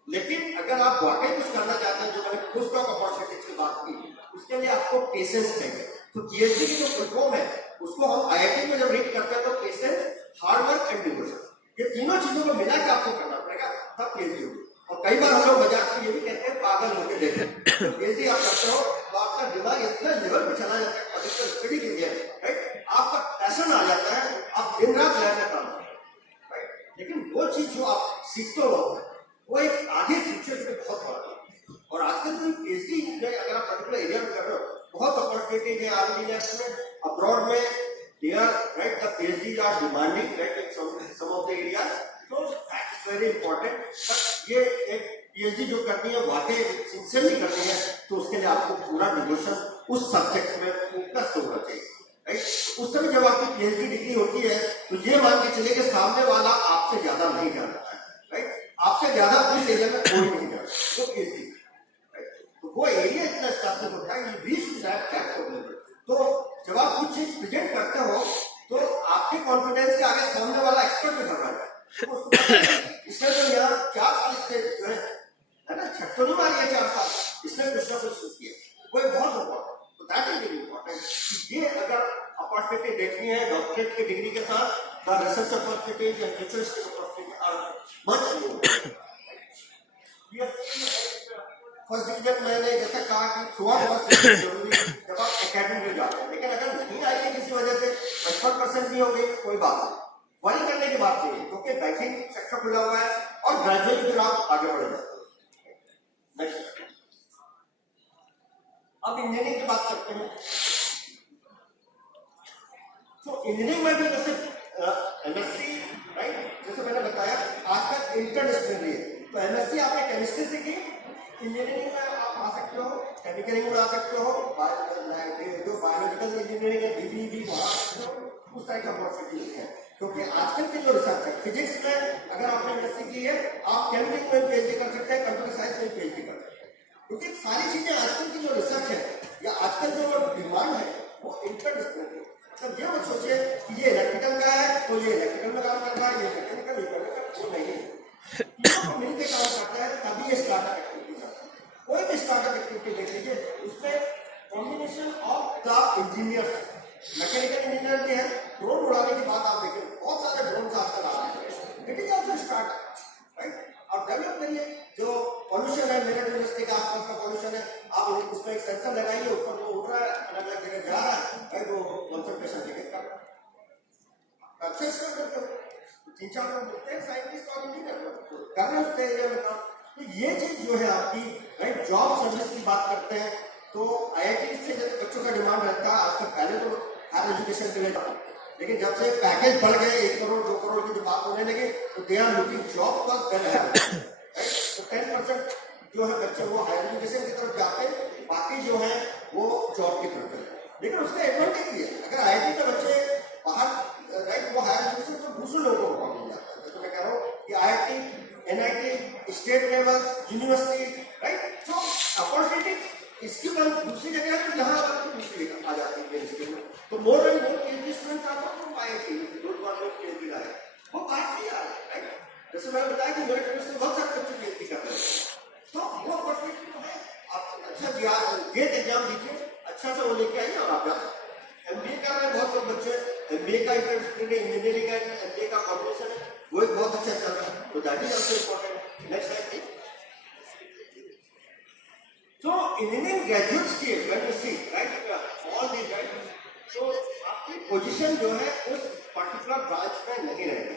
लेकिन अगर आप वाकई कुछ करना चाहते हैं, जो मैंने पोस्ट डॉक अपॉर्चुनिटी की बात की, उसके लिए आपको पेशेंस चाहिए। तो पीएचडी की जो प्लेटफॉर्म है उसको हम आईआईटी में जब रीड करते हैं तो patience, hard work and devotion, ये तीनों चीजों को मिला के आपको करना पड़ेगा, तब पीएचडी होगी। और कई बार हम लोग मजाक में ये भी कहते हैं पागल होकर देखें, तो पीएचडी आप करते हो तो आपका दिमाग इतना लेवल पे चला जाता है पर्टिकुलर स्टडी के लिए, राइट, आपका पैशन आ जाता है, आप दिन रात लैब में काम करते हैं, राइट। लेकिन वो चीज जो आप सीखते हो वो एक आगे फ्यूचर में बहुत बड़ा है। और आजकल जो पीएचडी में अगर आप पर्टिकुलर एरिया में कर रहे हो बहुत अपॉर्चुनिटी है, आर्मी लैब्स में, अब्रॉड में, they are, right, the PhDs are demanding, right, in some of the areas, so that's very important. But ये एक PhD जो करनी है वाकई सिंसियरली करनी है तो उसके लिए आपको पूरा डिवोशन उस सब्जेक्ट में फोकस होना चाहिए, राइट। उस समय जब आपकी पीएचडी डिग्री होती है तो ये मान के चलिए कि सामने वाला आपसे ज्यादा नहीं जानता है, राइट, आपसे ज्यादा उस एरिया में कोई नहीं जानता, तो पीएचडी, राइट। तो वो एरिया इतना स्टैब्लिश होता है, तो जब आप कुछ चीज प्रेजेंट करते हो तो आपके कॉन्फिडेंस के आगे सामने वाला एक्सपर्ट भी खड़ा है, तो उसको इसने तो यहाँ 4 साल इससे जो है ना छक्को नहीं मारी है, 4 साल इसने कुछ ना कुछ किया, वो बहुत इम्पोर्टेंट। तो दैट इज वेरी इम्पोर्टेंट। ये अगर अपॉर्चुनिटी देखनी है डॉक्टरेट की डिग्री के साथ, the research opportunities and research opportunity are much more. First division मैंने जैसा कहा कि थोड़ा बहुत जरूरी जब आप एकेडमी में जाते हैं, लेकिन अगर नहीं आई है किसी वजह से 55% भी हो गई कोई बात नहीं, वही करने की बात नहीं है, क्योंकि बैंकिंग सेक्टर खुला हुआ है और ग्रेजुएट फिर आप आगे बढ़ जाते हैं। अब इंजीनियरिंग की बात करते हैं। तो इंजीनियरिंग में भी जैसे एमएससी, राइट, जैसे मैंने बताया आजकल इंटरडिसिप्लिनरी है, तो एमएससी आपने केमिस्ट्री से की, इंजीनियरिंग में आप आ सकते हो, केमिकल में आ सकते हो, जो बायोलॉजिकल इंजीनियरिंग है बीबी वहाँ आ सकते हो, उस टाइप का अपॉर्चुनिटी है। क्योंकि आजकल के जो रिसर्च है फिजिक्स में अगर आपने एमएससी की है, आप केमिकल में पीएचडी कर सकते हैं, कंप्यूटर साइंस में पीएचडी कर सकते हैं। क्योंकि सारी चीजें आजकल की जो रिसर्च है या आजकल जो डिमांड है वो इंटरडिसिप्लिनरी है। मतलब ये मत सोचिए कि ये इलेक्ट्रिकल का है तो ये इलेक्ट्रिकल में काम कर रहा है, ये मैकेनिकल वो नहीं है। तीनों को मिलकर काम करता है, तभी ये स्टार्टअप एक्टिविटी करता है। कोई भी स्टार्टअप एक्टिविटी देख लीजिए, उसमें combination of the engineer, mechanical engineer भी है। ड्रोन उड़ाने की बात आप देखें, बहुत सारे ड्रोन आजकल आ रहे हैं, it is also startup, right. आप डेवलप करिए, जो पॉल्यूशन है मेरठ यूनिवर्सिटी के आसपास का पॉल्यूशन है, आप उसमें एक सेंसर लगाइए, ऊपर वो उड़ रहा है, अलग अलग जगह जा रहा है, राइट, वो कंसंट्रेशन लेके कर अच्छा इसका करते हो। 3-4 लोग मिलते हैं साइंटिस्ट और इंजीनियर कर रहे उसके एरिया में काम। तो ये चीज जो है आपकी, राइट, जॉब सर्विस की बात करते हैं तो आईआईटी से जब बच्चों का डिमांड रहता है, आजकल पहले तो हायर एजुकेशन के लिए, लेकिन जब से पैकेज बढ़ गए 1 करोड़ 2 करोड़ की जो बात होने लगी तो दे आर लुकिंग जॉब पर देन है, तो 10% जो है बच्चे वो हायर एजुकेशन की तरफ जाते हैं, बाकी जो है वो जॉब की तरफ जाते हैं। लेकिन उसका एडवांटेज भी है, अगर आईआईटी के बच्चे बाहर, राइट, वो हायर एजुकेशन तो दूसरे लोगों को मौका मिल जाता है। तो मैं कह रहा हूँ कि IIT, NIT, state level, university, right, जो अपॉर्चुनिटी इसकी बात दूसरी जगह है, जहाँ आपकी दूसरी आ जाती है। तो more and more PhD student आता है तो आईआईटी पीएचडी लाए, वो बात नहीं आ रही, राइट। जैसे मैंने बताया कि मेरे यूनिवर्सिटी में बहुत सारे बच्चे पीएचडी कर रहे हैं, तो वो अपॉर्चुनिटी तो है। आप अच्छा गेट एग्जाम दीजिए, अच्छा से वो लेके आइए और आप जा एमबीए कर रहे हैं बहुत लोग बच्चे, एमबीए का इंजीनियरिंग का एमबीए का कॉम्बिनेशन है, वो एक बहुत अच्छा चल रहा है, तो that is also important. Next slide. तो इंजीनियरिंग ग्रेजुएट्स की when you see, right, all these, right, तो आपकी पोजीशन जो है उस पर्टिकुलर ब्रांच में नहीं रहेगी।